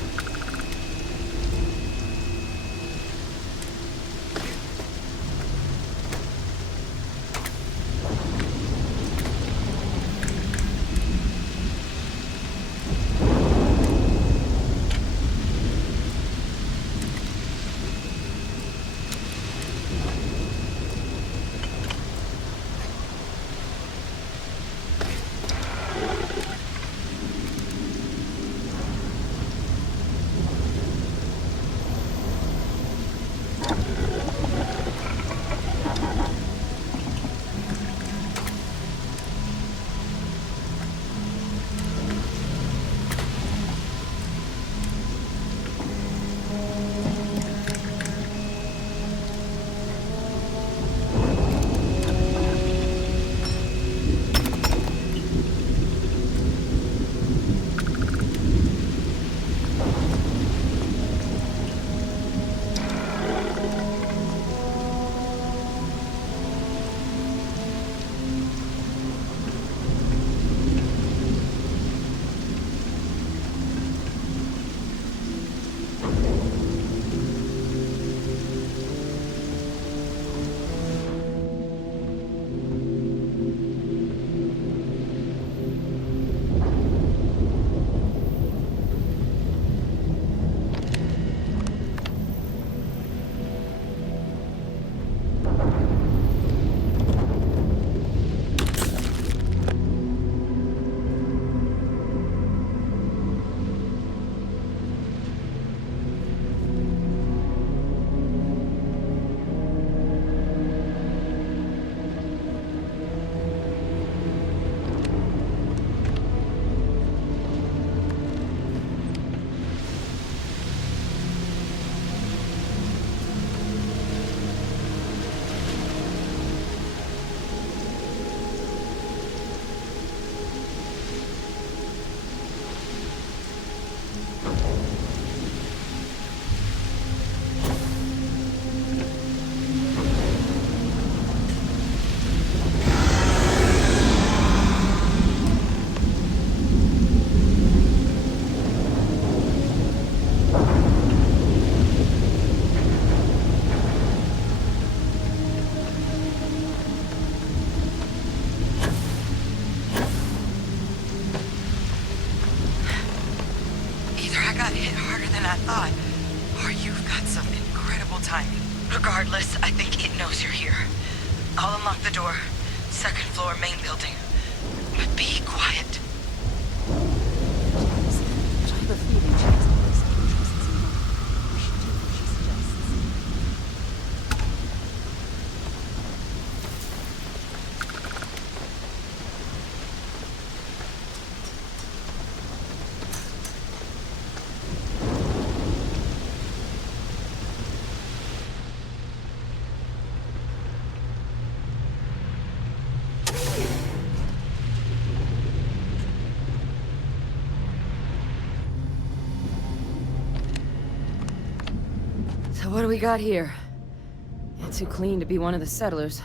I thought. Or you've got some incredible timing. Regardless, I think it knows you're here. I'll unlock the door. Second floor, main building. But be quiet. I have a feeling she has no interests in what we should do what she suggests. What do we got here? You're too clean to be one of the settlers.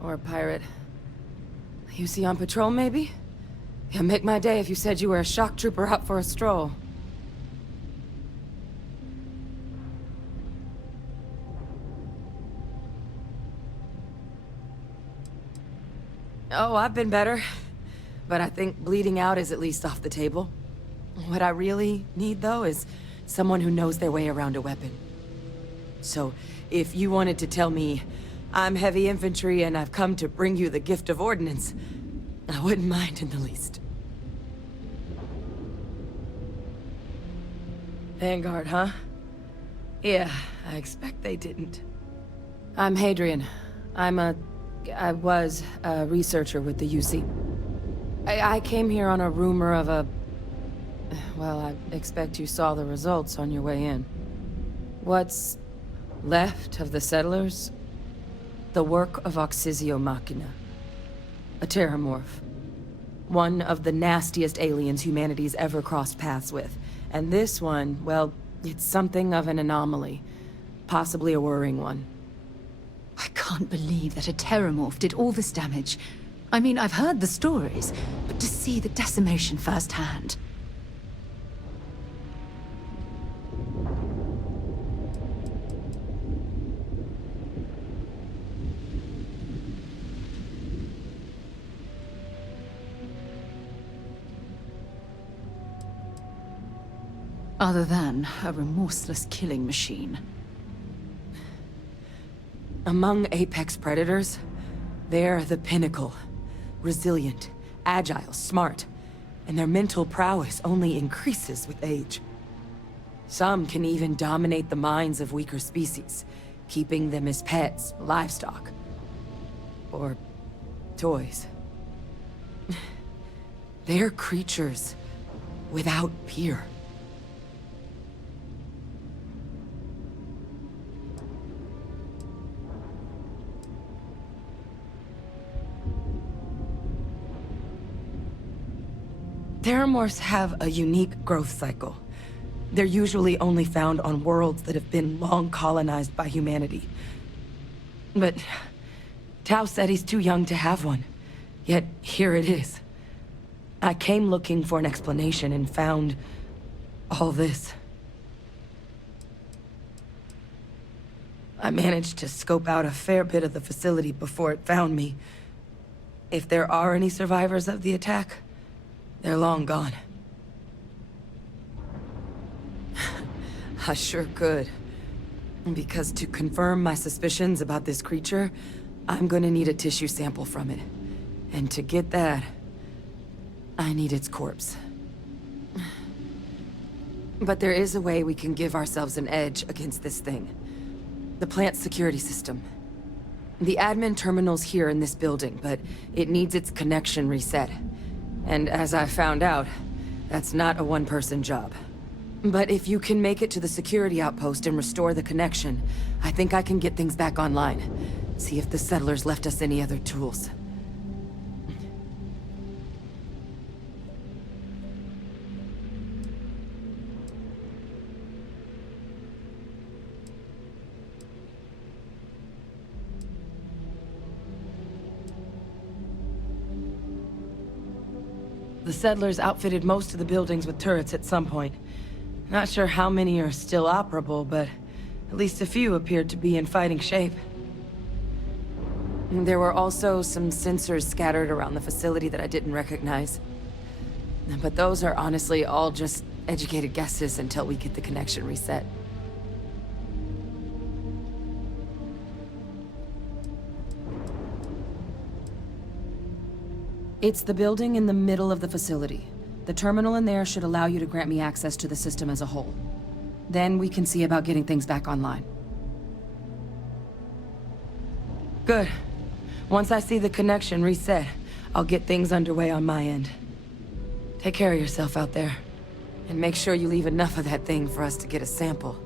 Or a pirate. You see on patrol, maybe? It'd make my day if you said you were a shock trooper out for a stroll. Oh, I've been better. But I think bleeding out is at least off the table. What I really need, though, is someone who knows their way around a weapon. So, if you wanted to tell me, I'm heavy infantry and I've come to bring you the gift of ordnance, I wouldn't mind in the least. Vanguard, huh? Yeah, I expect they didn't. I'm Hadrian. I was a researcher with the UC. I came here on a rumor of a... Well, I expect you saw the results on your way in. What's left of the settlers? The work of Oxysio Machina. A Terrormorph. One of the nastiest aliens humanity's ever crossed paths with. And this one, well, it's something of an anomaly. Possibly a worrying one. I can't believe that a Terrormorph did all this damage. I mean, I've heard the stories, but to see the decimation firsthand... Other than a remorseless killing machine. Among apex predators, they're the pinnacle. Resilient, agile, smart, and their mental prowess only increases with age. Some can even dominate the minds of weaker species, keeping them as pets, livestock, or toys. They're creatures without peer. Terrormorphs have a unique growth cycle. They're usually only found on worlds that have been long colonized by humanity. But Tau Ceti's too young to have one. Yet here it is. I came looking for an explanation and found all this. I managed to scope out a fair bit of the facility before it found me. If there are any survivors of the attack, they're long gone. I sure could. Because to confirm my suspicions about this creature, I'm gonna need a tissue sample from it. And to get that, I need its corpse. But there is a way we can give ourselves an edge against this thing. The plant's security system. The admin terminal's here in this building, but it needs its connection reset. And as I found out, that's not a one-person job. But if you can make it to the security outpost and restore the connection, I think I can get things back online. See if the settlers left us any other tools. The settlers outfitted most of the buildings with turrets at some point. Not sure how many are still operable, but at least a few appeared to be in fighting shape. There were also some sensors scattered around the facility that I didn't recognize. But those are honestly all just educated guesses until we get the connection reset. It's the building in the middle of the facility. The terminal in there should allow you to grant me access to the system as a whole. Then we can see about getting things back online. Good. Once I see the connection reset, I'll get things underway on my end. Take care of yourself out there. And make sure you leave enough of that thing for us to get a sample.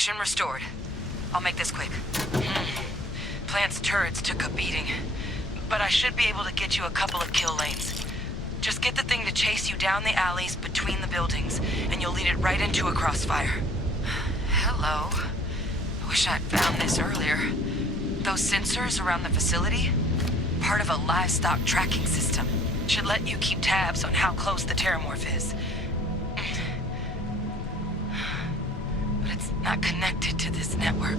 Traction restored. I'll make this quick. Plant's turrets took a beating, but I should be able to get you a couple of kill lanes. Just get the thing to chase you down the alleys between the buildings, and you'll lead it right into a crossfire. Hello. I wish I'd found this earlier. Those sensors around the facility? Part of a livestock tracking system. Should let you keep tabs on how close the Terrormorph is. But it's not connected to this network.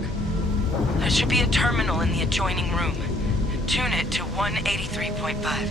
There should be a terminal in the adjoining room. Tune it to 183.5.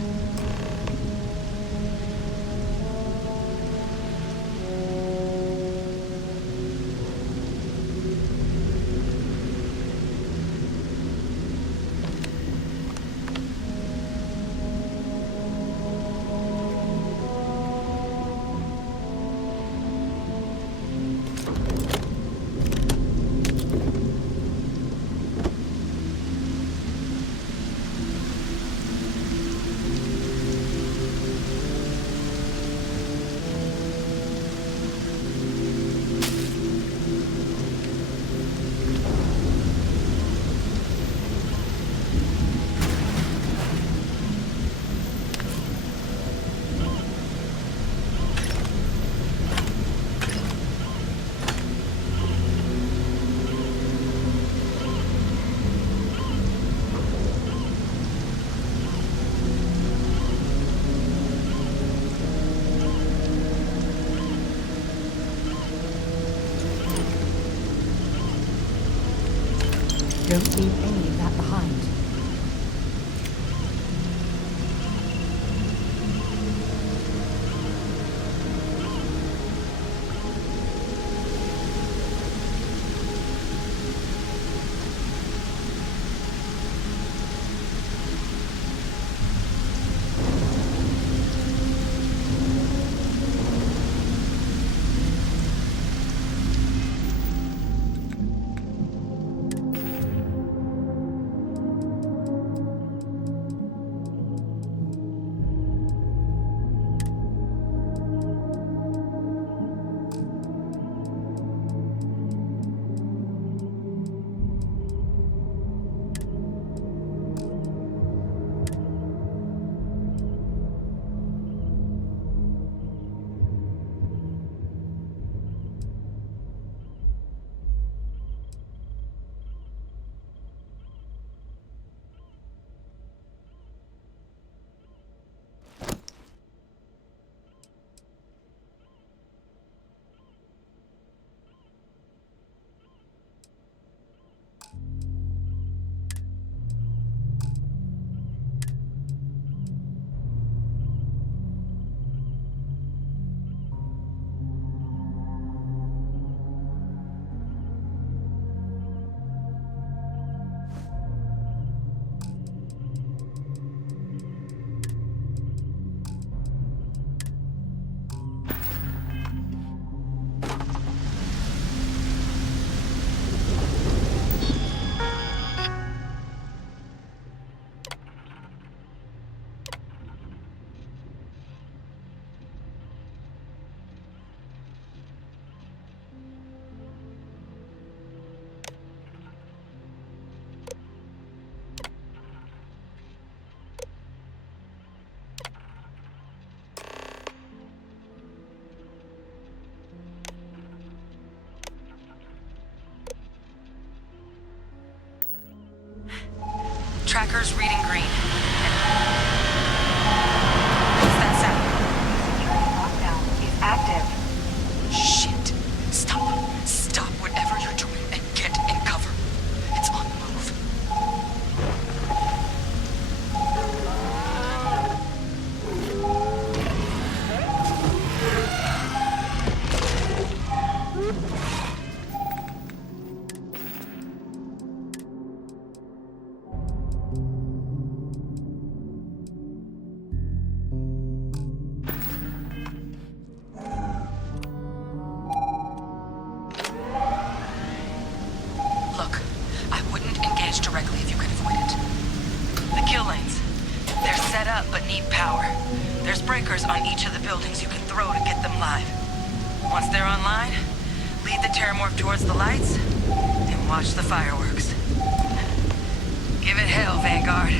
Don't leave any of that behind. Tracker's reading green. What's that sound? Lockdown is active. Shit. Stop. Stop whatever you're doing and get in cover. It's on the move. On each of the buildings you can throw to get them live. Once they're online, lead the Terrormorph towards the lights, watch the fireworks. Give it hell, Vanguard.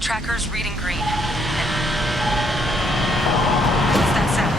Tracker's reading green. What's that sound?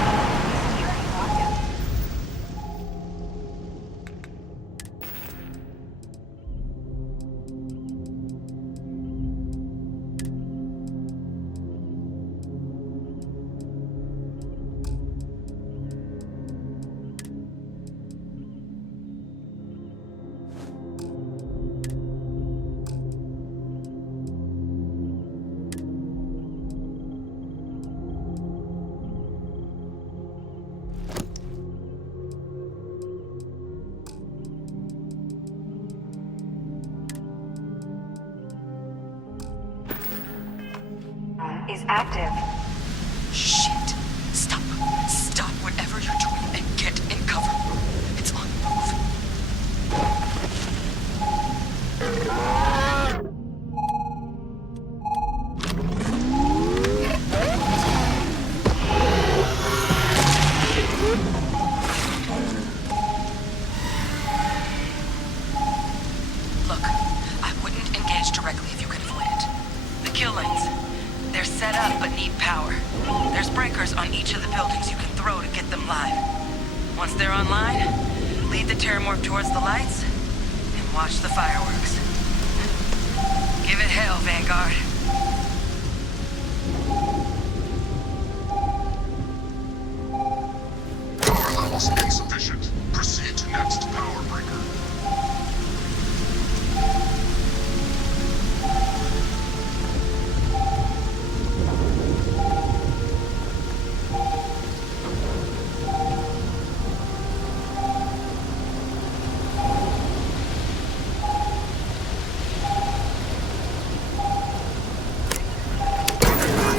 active. Shit. Stop. Stop whatever you're doing and get in cover. It's on the move. Look, I wouldn't engage directly if you could avoid it. The kill lanes, they're set up but need power. There's breakers on each of the buildings you can throw to get them live. Once they're online, lead the Terrormorph towards the lights and watch the fireworks. Give it hell, Vanguard. Power levels insufficient. Proceed to next power breaker.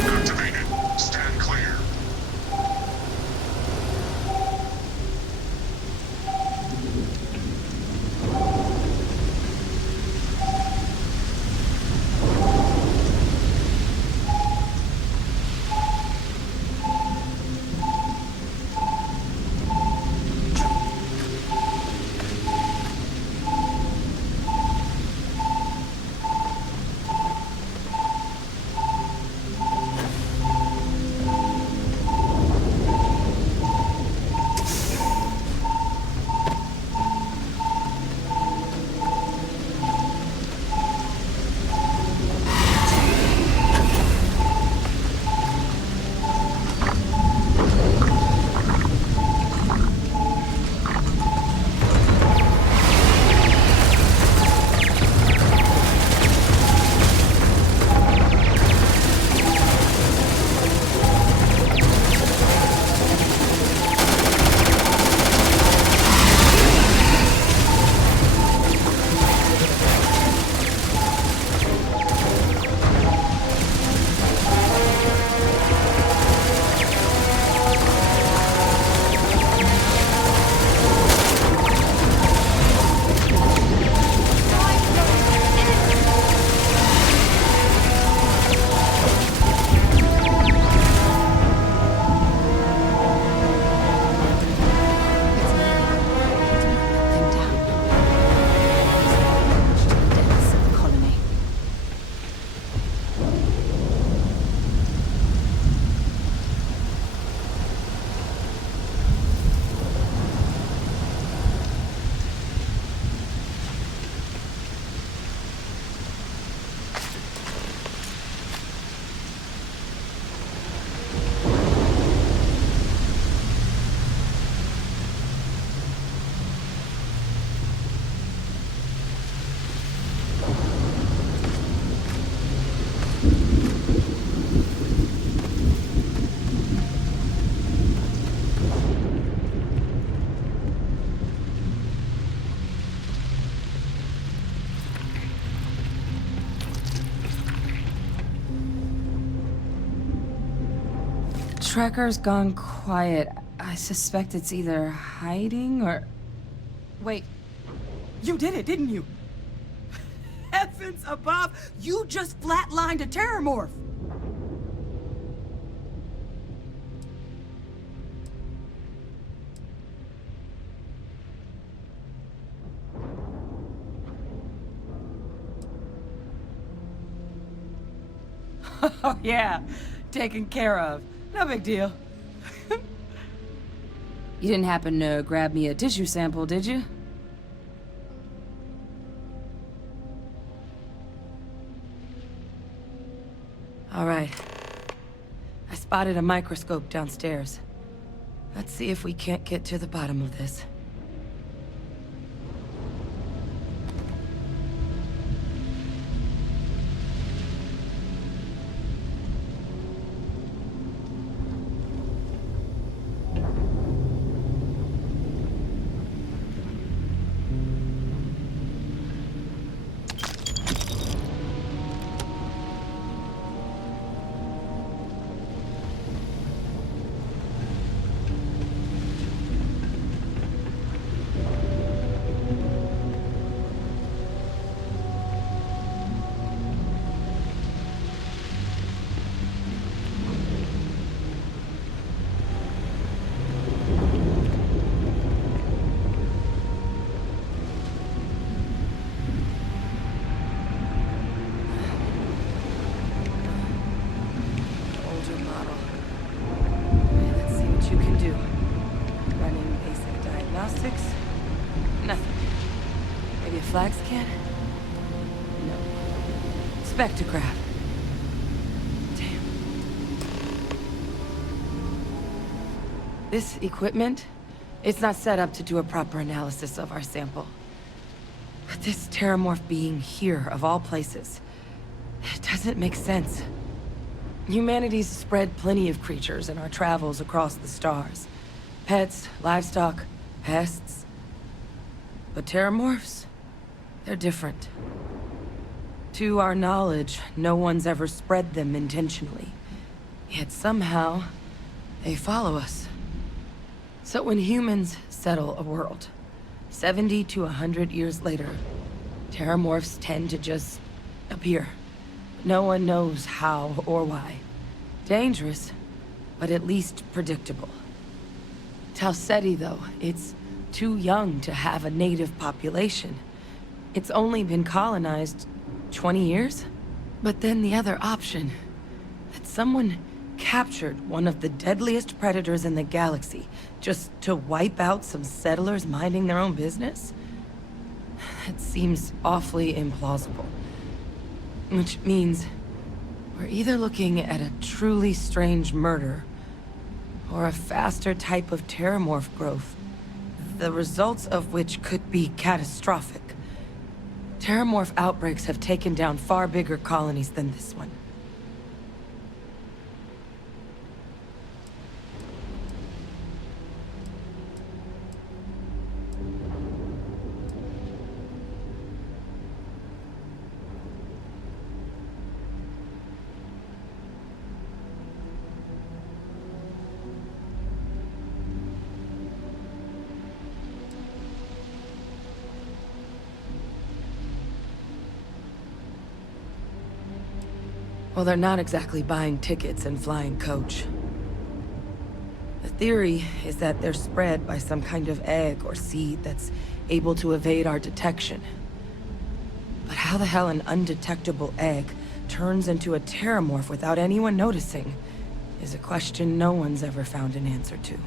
Activated. Stand clear. Tracker's gone quiet. I suspect it's either hiding or... Wait. You did it, didn't you? Heavens above! You just flatlined a Terrormorph! Oh yeah, taken care of. No big deal. You didn't happen to grab me a tissue sample, did you? All right. I spotted a microscope downstairs. Let's see if we can't get to the bottom of this. Basics? Nothing. Maybe a flax can? No. Spectrograph. Damn. This equipment, it's not set up to do a proper analysis of our sample. But this Terrormorph being here, of all places, it doesn't make sense. Humanity's spread plenty of creatures in our travels across the stars. Pets, livestock, pests. But Terrormorphs, they're different. To our knowledge, no one's ever spread them intentionally. Yet somehow, they follow us. So when humans settle a world, 70 to 100 years later, Terrormorphs tend to just appear. No one knows how or why. Dangerous, but at least predictable. Tau Ceti, though, it's too young to have a native population. It's only been colonized 20 years? But then the other option, that someone captured one of the deadliest predators in the galaxy just to wipe out some settlers minding their own business? That seems awfully implausible. Which means we're either looking at a truly strange murder or a faster type of Terrormorph growth, the results of which could be catastrophic. Terrormorph outbreaks have taken down far bigger colonies than this one. Well, they're not exactly buying tickets and flying coach. The theory is that they're spread by some kind of egg or seed that's able to evade our detection. But how the hell an undetectable egg turns into a Terrormorph without anyone noticing is a question no one's ever found an answer to.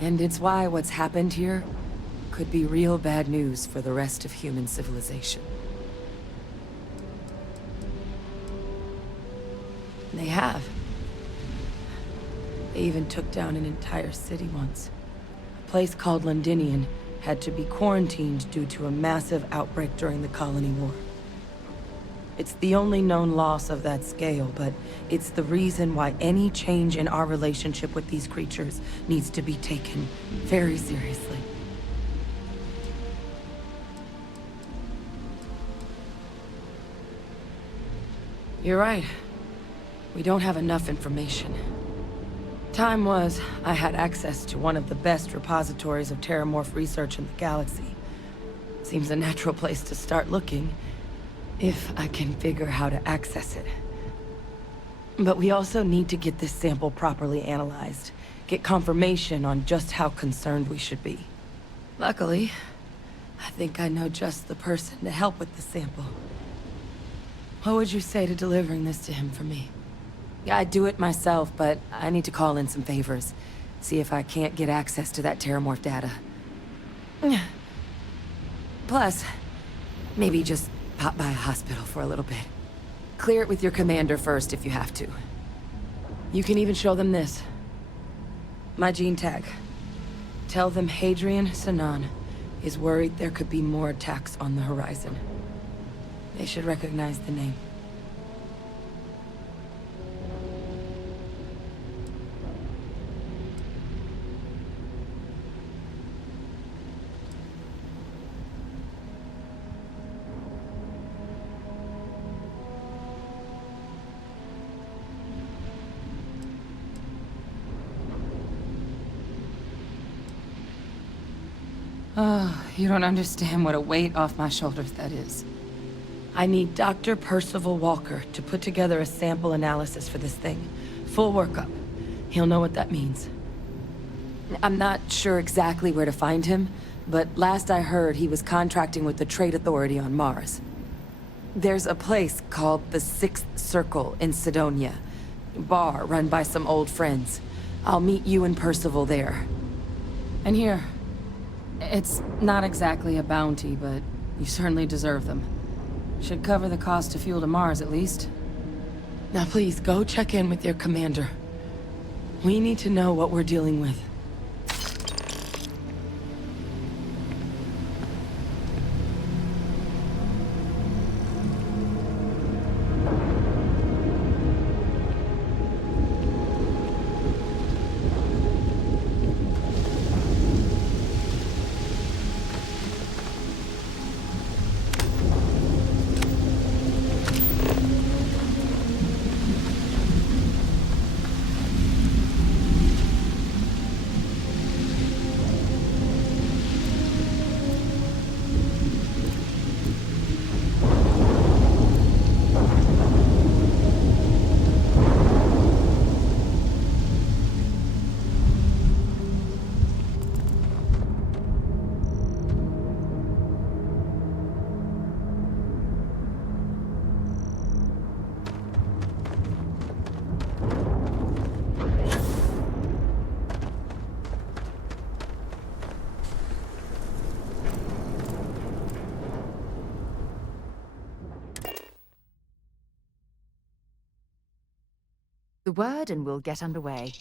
And it's why what's happened here could be real bad news for the rest of human civilization. They have. They even took down an entire city once. A place called Londinian had to be quarantined due to a massive outbreak during the Colony War. It's the only known loss of that scale, but it's the reason why any change in our relationship with these creatures needs to be taken very seriously. You're right. We don't have enough information. Time was, I had access to one of the best repositories of Terrormorph research in the galaxy. Seems a natural place to start looking, if I can figure how to access it. But we also need to get this sample properly analyzed, get confirmation on just how concerned we should be. Luckily, I think I know just the person to help with the sample. What would you say to delivering this to him for me? I'd do it myself, but I need to call in some favors. See if I can't get access to that Terrormorph data. Plus, maybe just pop by a hospital for a little bit. Clear it with your commander first if you have to. You can even show them this. My gene tag. Tell them Hadrian Sanan is worried there could be more attacks on the horizon. They should recognize the name. Oh, you don't understand what a weight off my shoulders that is. I need Dr. Percival Walker to put together a sample analysis for this thing. Full workup. He'll know what that means. I'm not sure exactly where to find him, but last I heard he was contracting with the Trade Authority on Mars. There's a place called the Sixth Circle in Sidonia. Bar run by some old friends. I'll meet you and Percival there. And here. It's not exactly a bounty, but you certainly deserve them. Should cover the cost to fuel to Mars, at least. Now please, go check in with your commander. We need to know what we're dealing with. The word and we'll get underway.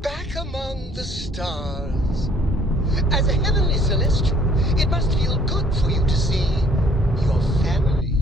Back among the stars. As a heavenly celestial, it must feel good for you to see your family.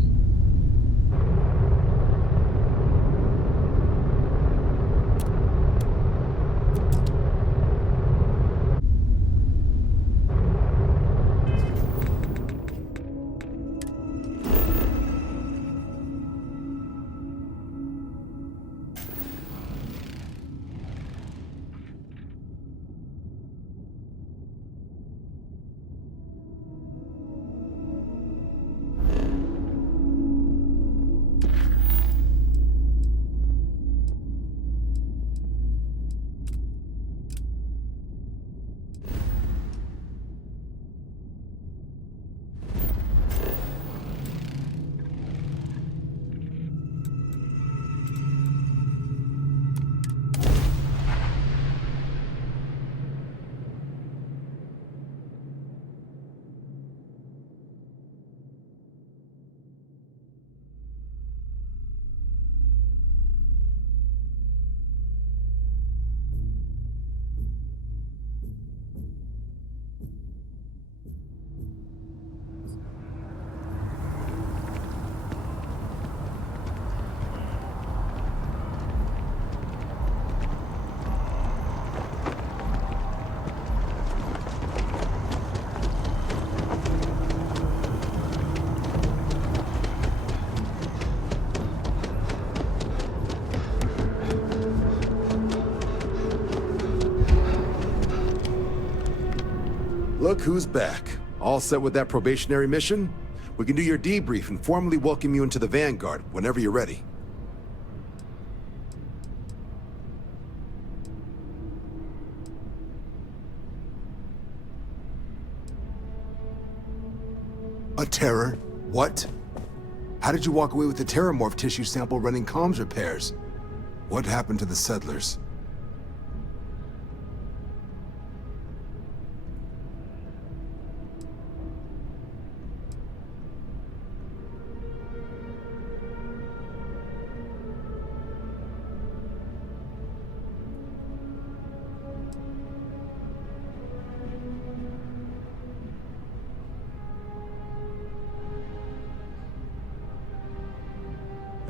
Look who's back. All set with that probationary mission? We can do your debrief and formally welcome you into the Vanguard whenever you're ready. A terror? What? How did you walk away with the Terrormorph tissue sample running comms repairs? What happened to the settlers?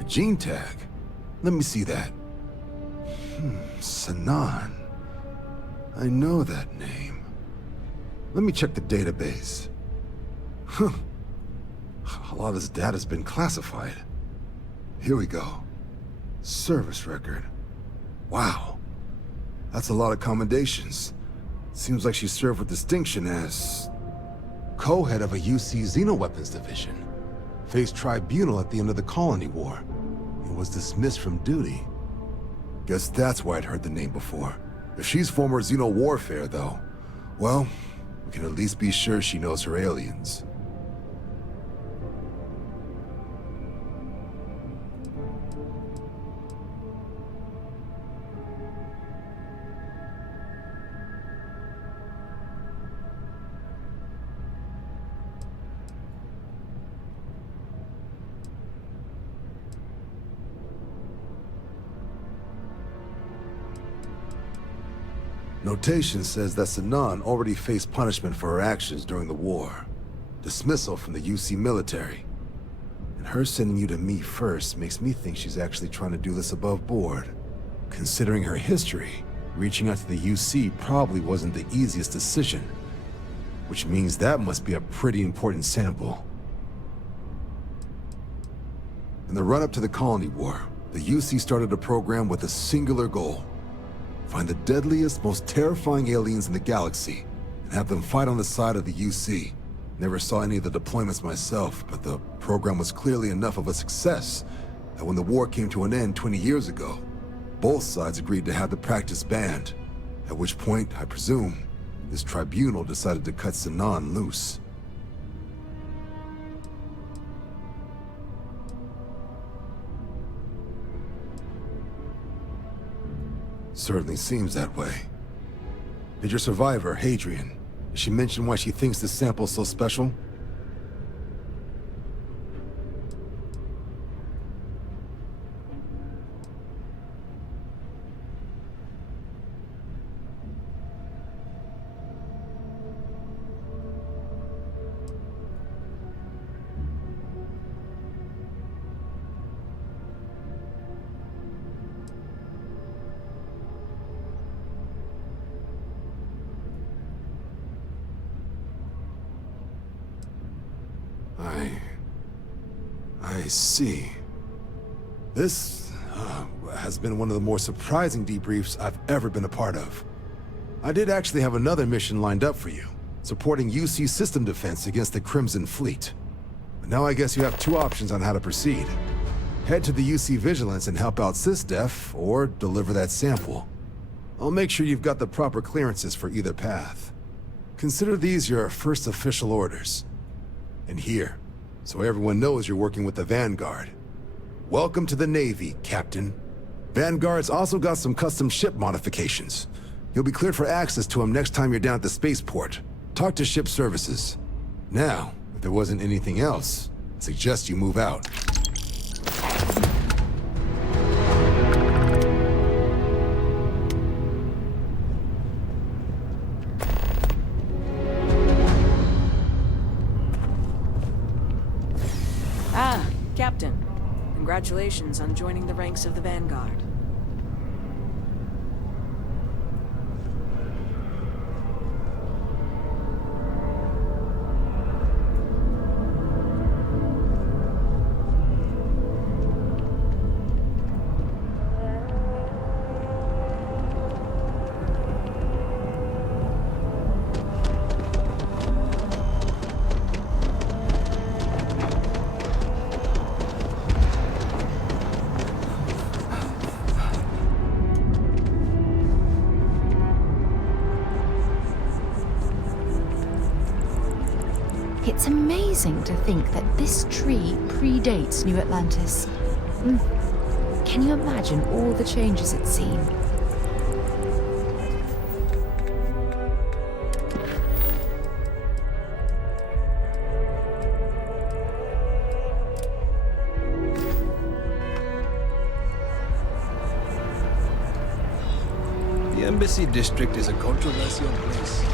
Gene tag? Let me see that. Sanan. I know that name. Let me check the database. A lot of this data's been classified. Here we go. Service record. Wow. That's a lot of commendations. Seems like she served with distinction as co-head of a UC Xenoweapons division. Faced tribunal at the end of the Colony War. and was dismissed from duty. Guess that's why I'd heard the name before. If she's former Xeno warfare, though, well, we can at least be sure she knows her aliens. Notation says that Sinan already faced punishment for her actions during the war. Dismissal from the UC military. And her sending you to me first makes me think she's actually trying to do this above board. Considering her history, reaching out to the UC probably wasn't the easiest decision. Which means that must be a pretty important sample. In the run-up to the Colony War, the UC started a program with a singular goal. Find the deadliest, most terrifying aliens in the galaxy, and have them fight on the side of the UC. Never saw any of the deployments myself, but the program was clearly enough of a success that when the war came to an end 20 years ago, both sides agreed to have the practice banned, at which point, I presume, this tribunal decided to cut Sinan loose. Certainly seems that way. Did your survivor, Hadrian, did she mention why she thinks this sample's so special? I see. This has been one of the more surprising debriefs I've ever been a part of. I did actually have another mission lined up for you, supporting UC system defense against the Crimson Fleet. But now I guess you have two options on how to proceed. Head to the UC Vigilance and help out SysDef, or deliver that sample. I'll make sure you've got the proper clearances for either path. Consider these your first official orders. And here, so everyone knows you're working with the Vanguard. Welcome to the Navy, Captain. Vanguard's also got some custom ship modifications. You'll be cleared for access to them next time you're down at the spaceport. Talk to ship services. Now, if there wasn't anything else, I suggest you move out. Captain, congratulations on joining the ranks of the Vanguard. It's amazing to think that this tree predates New Atlantis. Can you imagine all the changes it's seen? The Embassy District is a controversial place.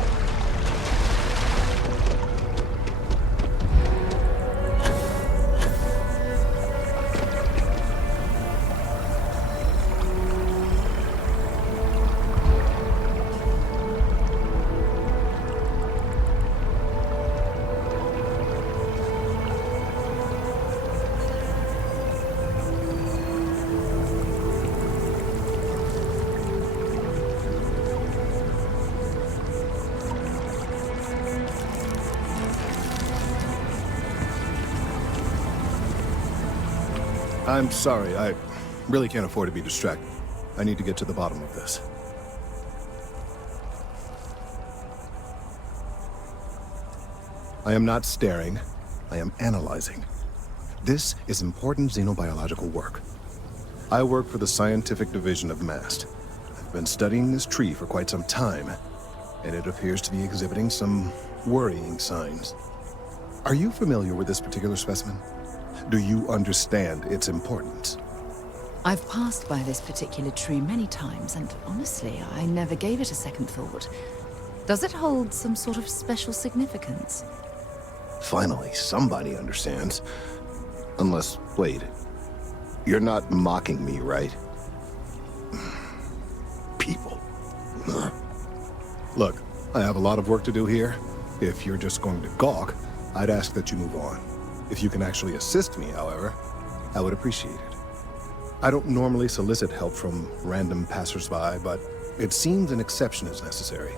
I'm sorry, I really can't afford to be distracted. I need to get to the bottom of this. I am not staring, I am analyzing. This is important xenobiological work. I work for the scientific division of MAST. I've been studying this tree for quite some time, and it appears to be exhibiting some worrying signs. Are you familiar with this particular specimen? Do you understand its importance? I've passed by this particular tree many times, and honestly, I never gave it a second thought. Does it hold some sort of special significance? Finally, somebody understands. Unless, wait. You're not mocking me, right? People. Look, I have a lot of work to do here. If you're just going to gawk, I'd ask that you move on. If you can actually assist me, however, I would appreciate it. I don't normally solicit help from random passersby, but it seems an exception is necessary.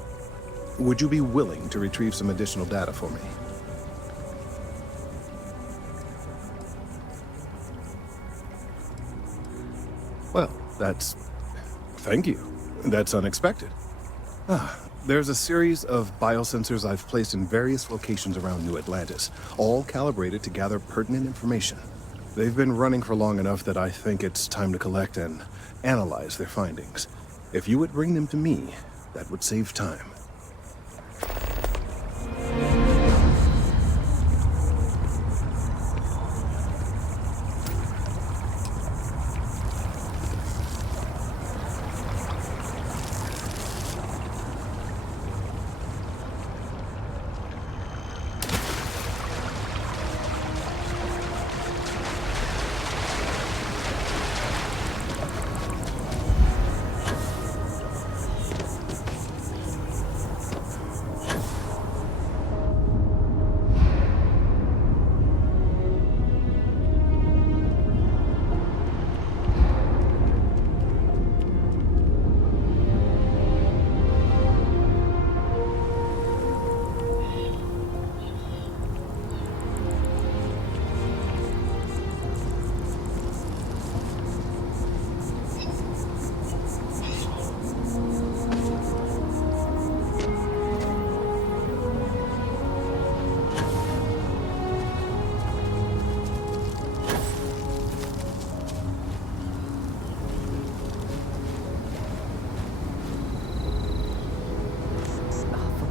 Would you be willing to retrieve some additional data for me? Well, thank you. That's unexpected. There's a series of biosensors I've placed in various locations around New Atlantis, all calibrated to gather pertinent information. They've been running for long enough that I think it's time to collect and analyze their findings. If you would bring them to me, that would save time.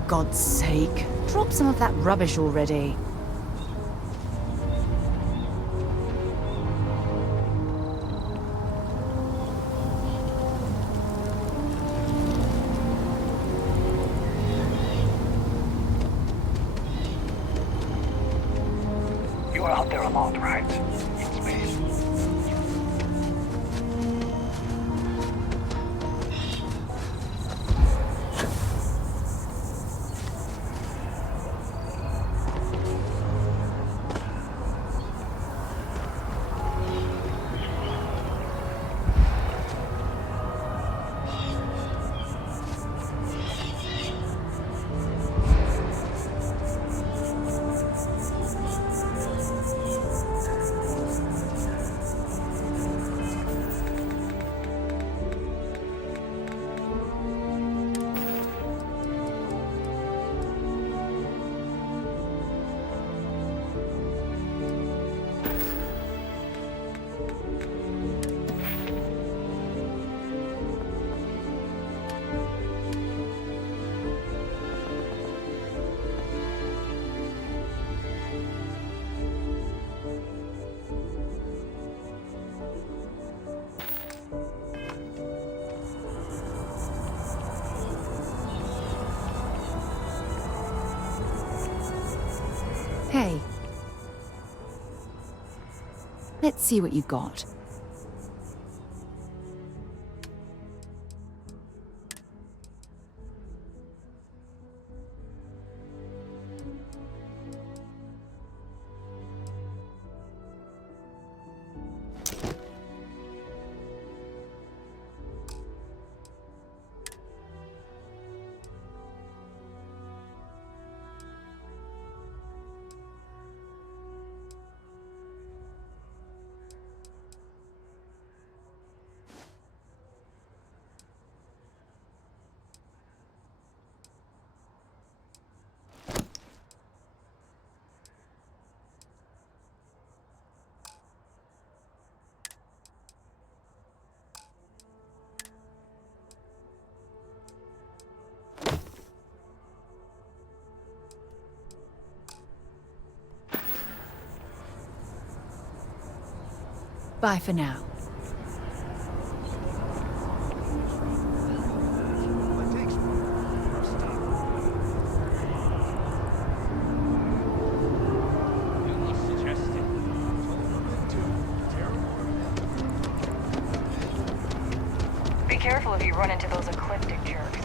God's sake, drop some of that rubbish already. You are out there a lot, right? In space. Hey. Let's see what you got. Bye for now. Be careful if you run into those ecliptic jerks.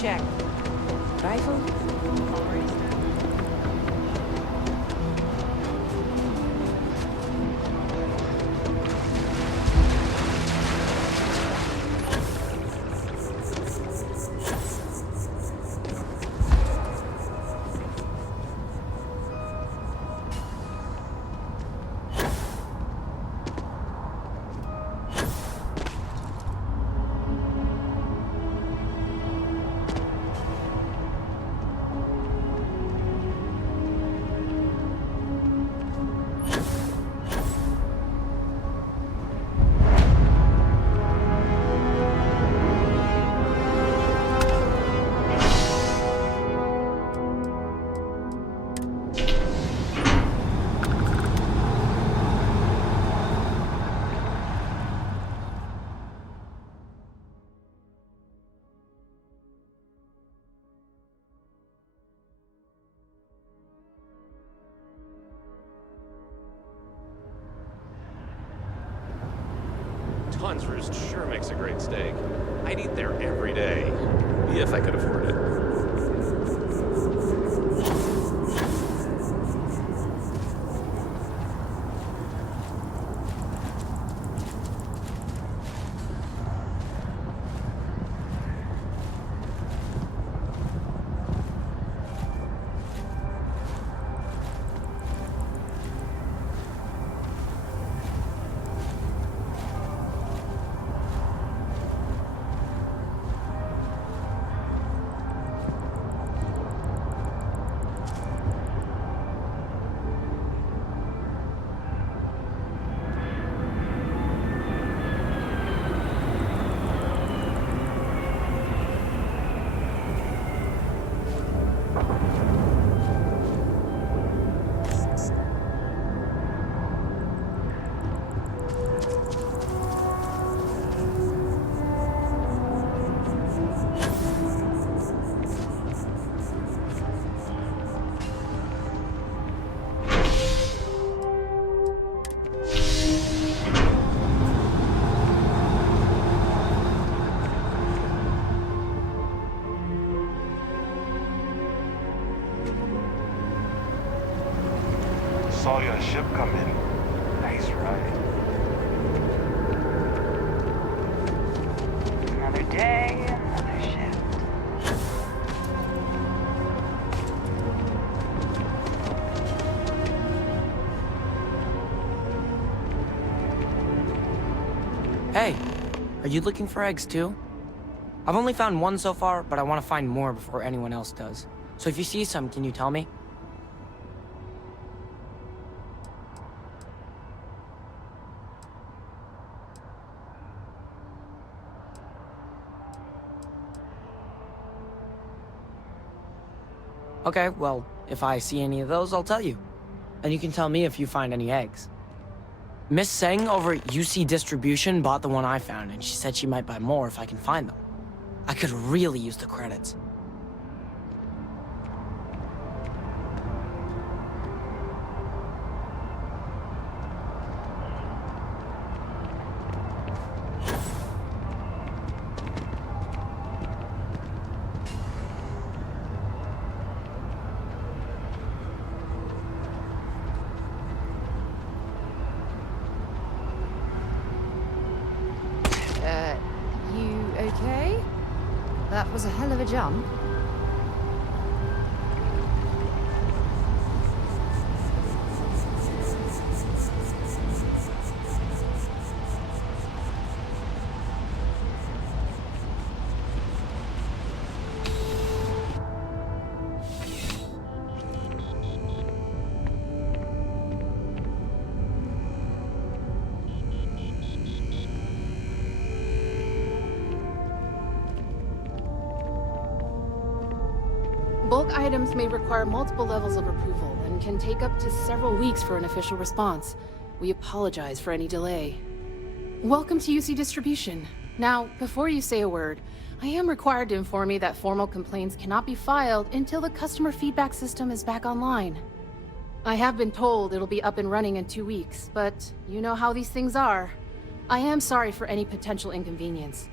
Check. Rifle? Dawn's Roost sure makes a great steak. I'd eat there every day, if I could afford it. Saw your ship come in. Nice ride. you looking for eggs too? I've only found one so far, but I want to find more before anyone else does. So if you see some, can you tell me? Okay, well, if I see any of those, I'll tell you. And you can tell me if you find any eggs. Miss Tseng over at UC Distribution bought the one I found, and she said she might buy more if I can find them. I could really use the credits. You okay? That was a hell of a jump. Bulk items may require multiple levels of approval and can take up to several weeks for an official response. We apologize for any delay. Welcome to UC Distribution. Now, before you say a word, I am required to inform you that formal complaints cannot be filed until the customer feedback system is back online. I have been told it'll be up and running in 2 weeks, but you know how these things are. I am sorry for any potential inconvenience.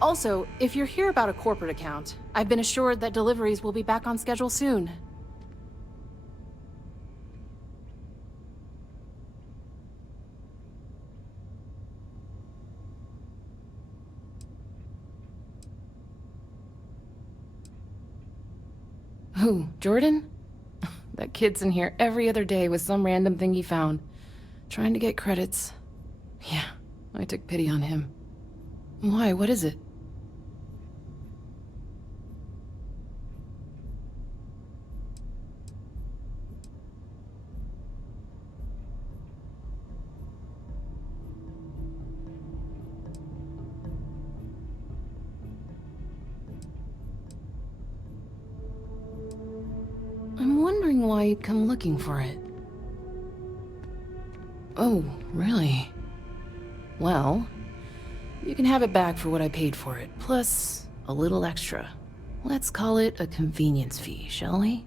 Also, if you're here about a corporate account, I've been assured that deliveries will be back on schedule soon. Who, Jorden? That kid's in here every other day with some random thing he found, trying to get credits. Yeah, I took pity on him. Why, what is it? I'm wondering why you'd come looking for it. Oh, really? Well, you can have it back for what I paid for it, plus a little extra. Let's call it a convenience fee, shall we?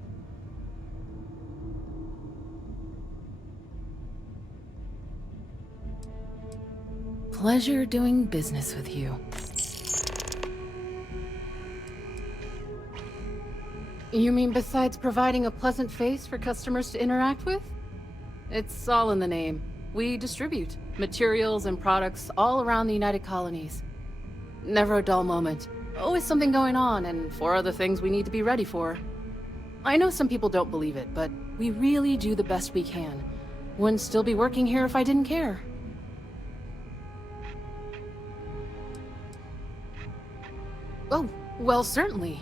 Pleasure doing business with you. You mean besides providing a pleasant face for customers to interact with? It's all in the name. We distribute materials and products all around the United Colonies. Never a dull moment. Always something going on, and 4 other things we need to be ready for. I know some people don't believe it, but we really do the best we can. Wouldn't still be working here if I didn't care. Oh, well, certainly.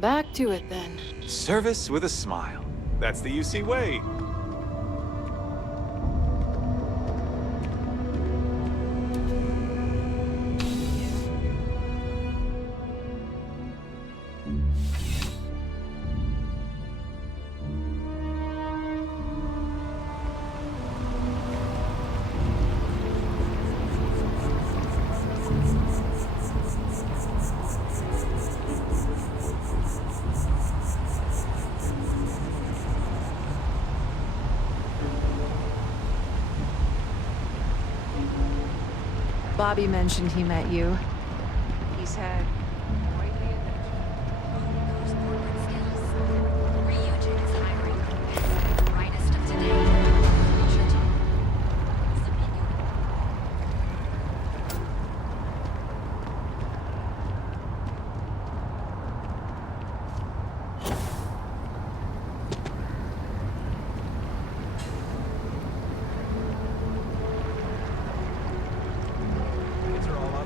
Back to it then. Service with a smile. That's the UC way. Bobby mentioned he met you. He said...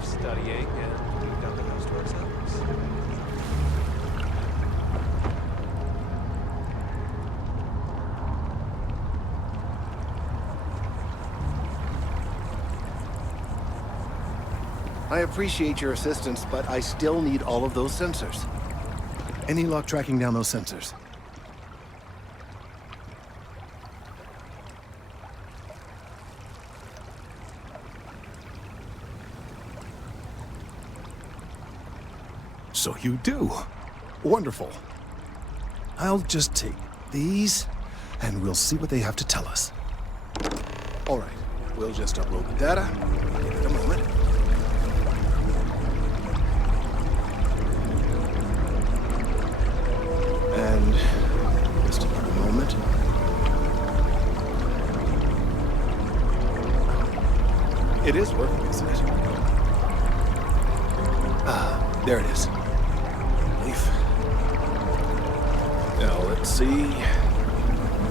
Studying, and we've got the house to ourselves. I appreciate your assistance, but I still need all of those sensors. Any luck tracking down those sensors? So you do. Wonderful. I'll just take these, and we'll see what they have to tell us. All right, we'll just upload the data. Give it a moment. And just another moment. It is working, isn't it? There it is. Relief. Now let's see.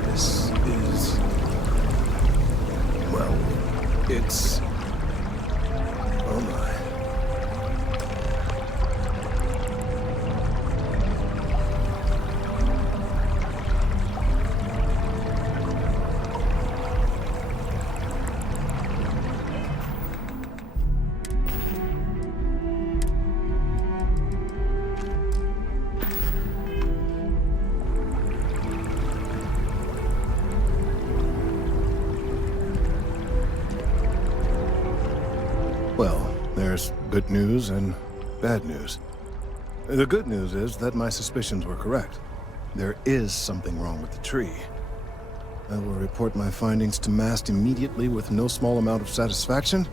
This is... well, it's... oh my. Well, there's good news and bad news. The good news is that my suspicions were correct. There is something wrong with the tree. I will report my findings to Mast immediately with no small amount of satisfaction.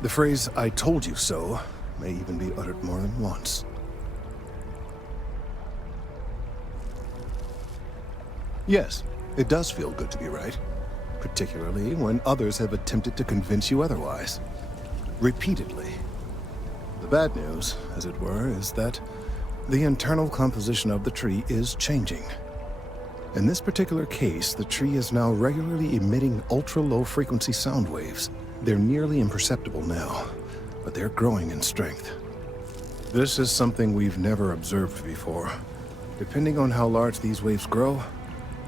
The phrase, "I told you so," may even be uttered more than once. Yes, it does feel good to be right. Particularly when others have attempted to convince you otherwise. Repeatedly. The bad news, as it were, is that the internal composition of the tree is changing. In this particular case, the tree is now regularly emitting ultra-low frequency sound waves. They're nearly imperceptible now, but they're growing in strength. This is something we've never observed before. Depending on how large these waves grow,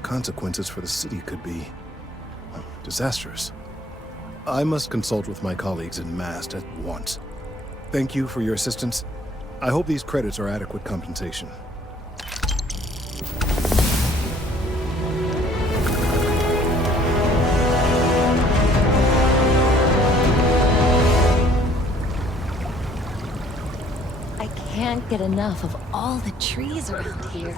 consequences for the city could be disastrous. I must consult with my colleagues in Mast at once. Thank you for your assistance. I hope these credits are adequate compensation. I can't get enough of all the trees around here.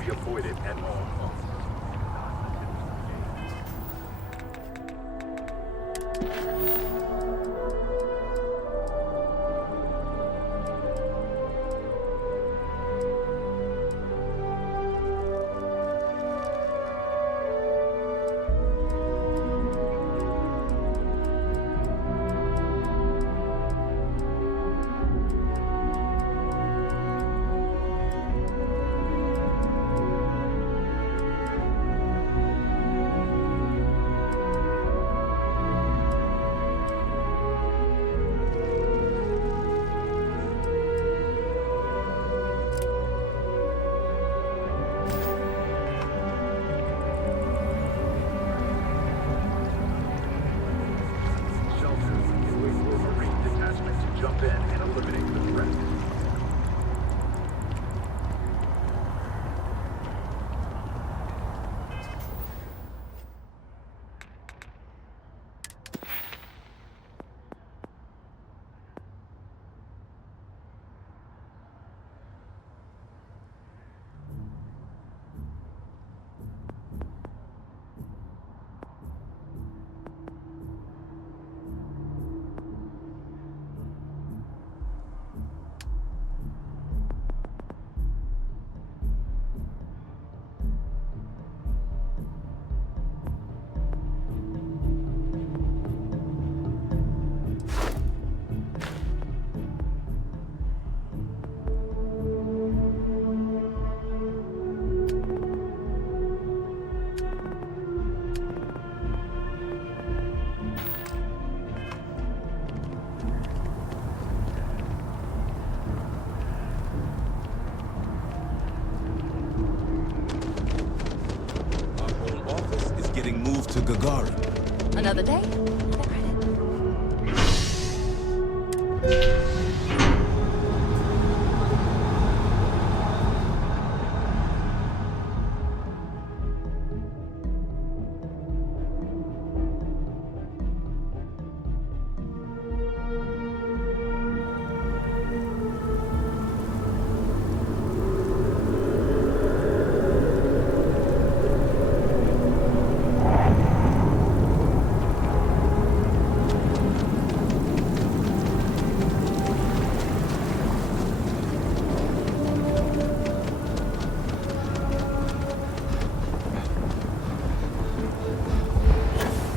Another day, another credit.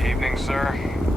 Evening, sir.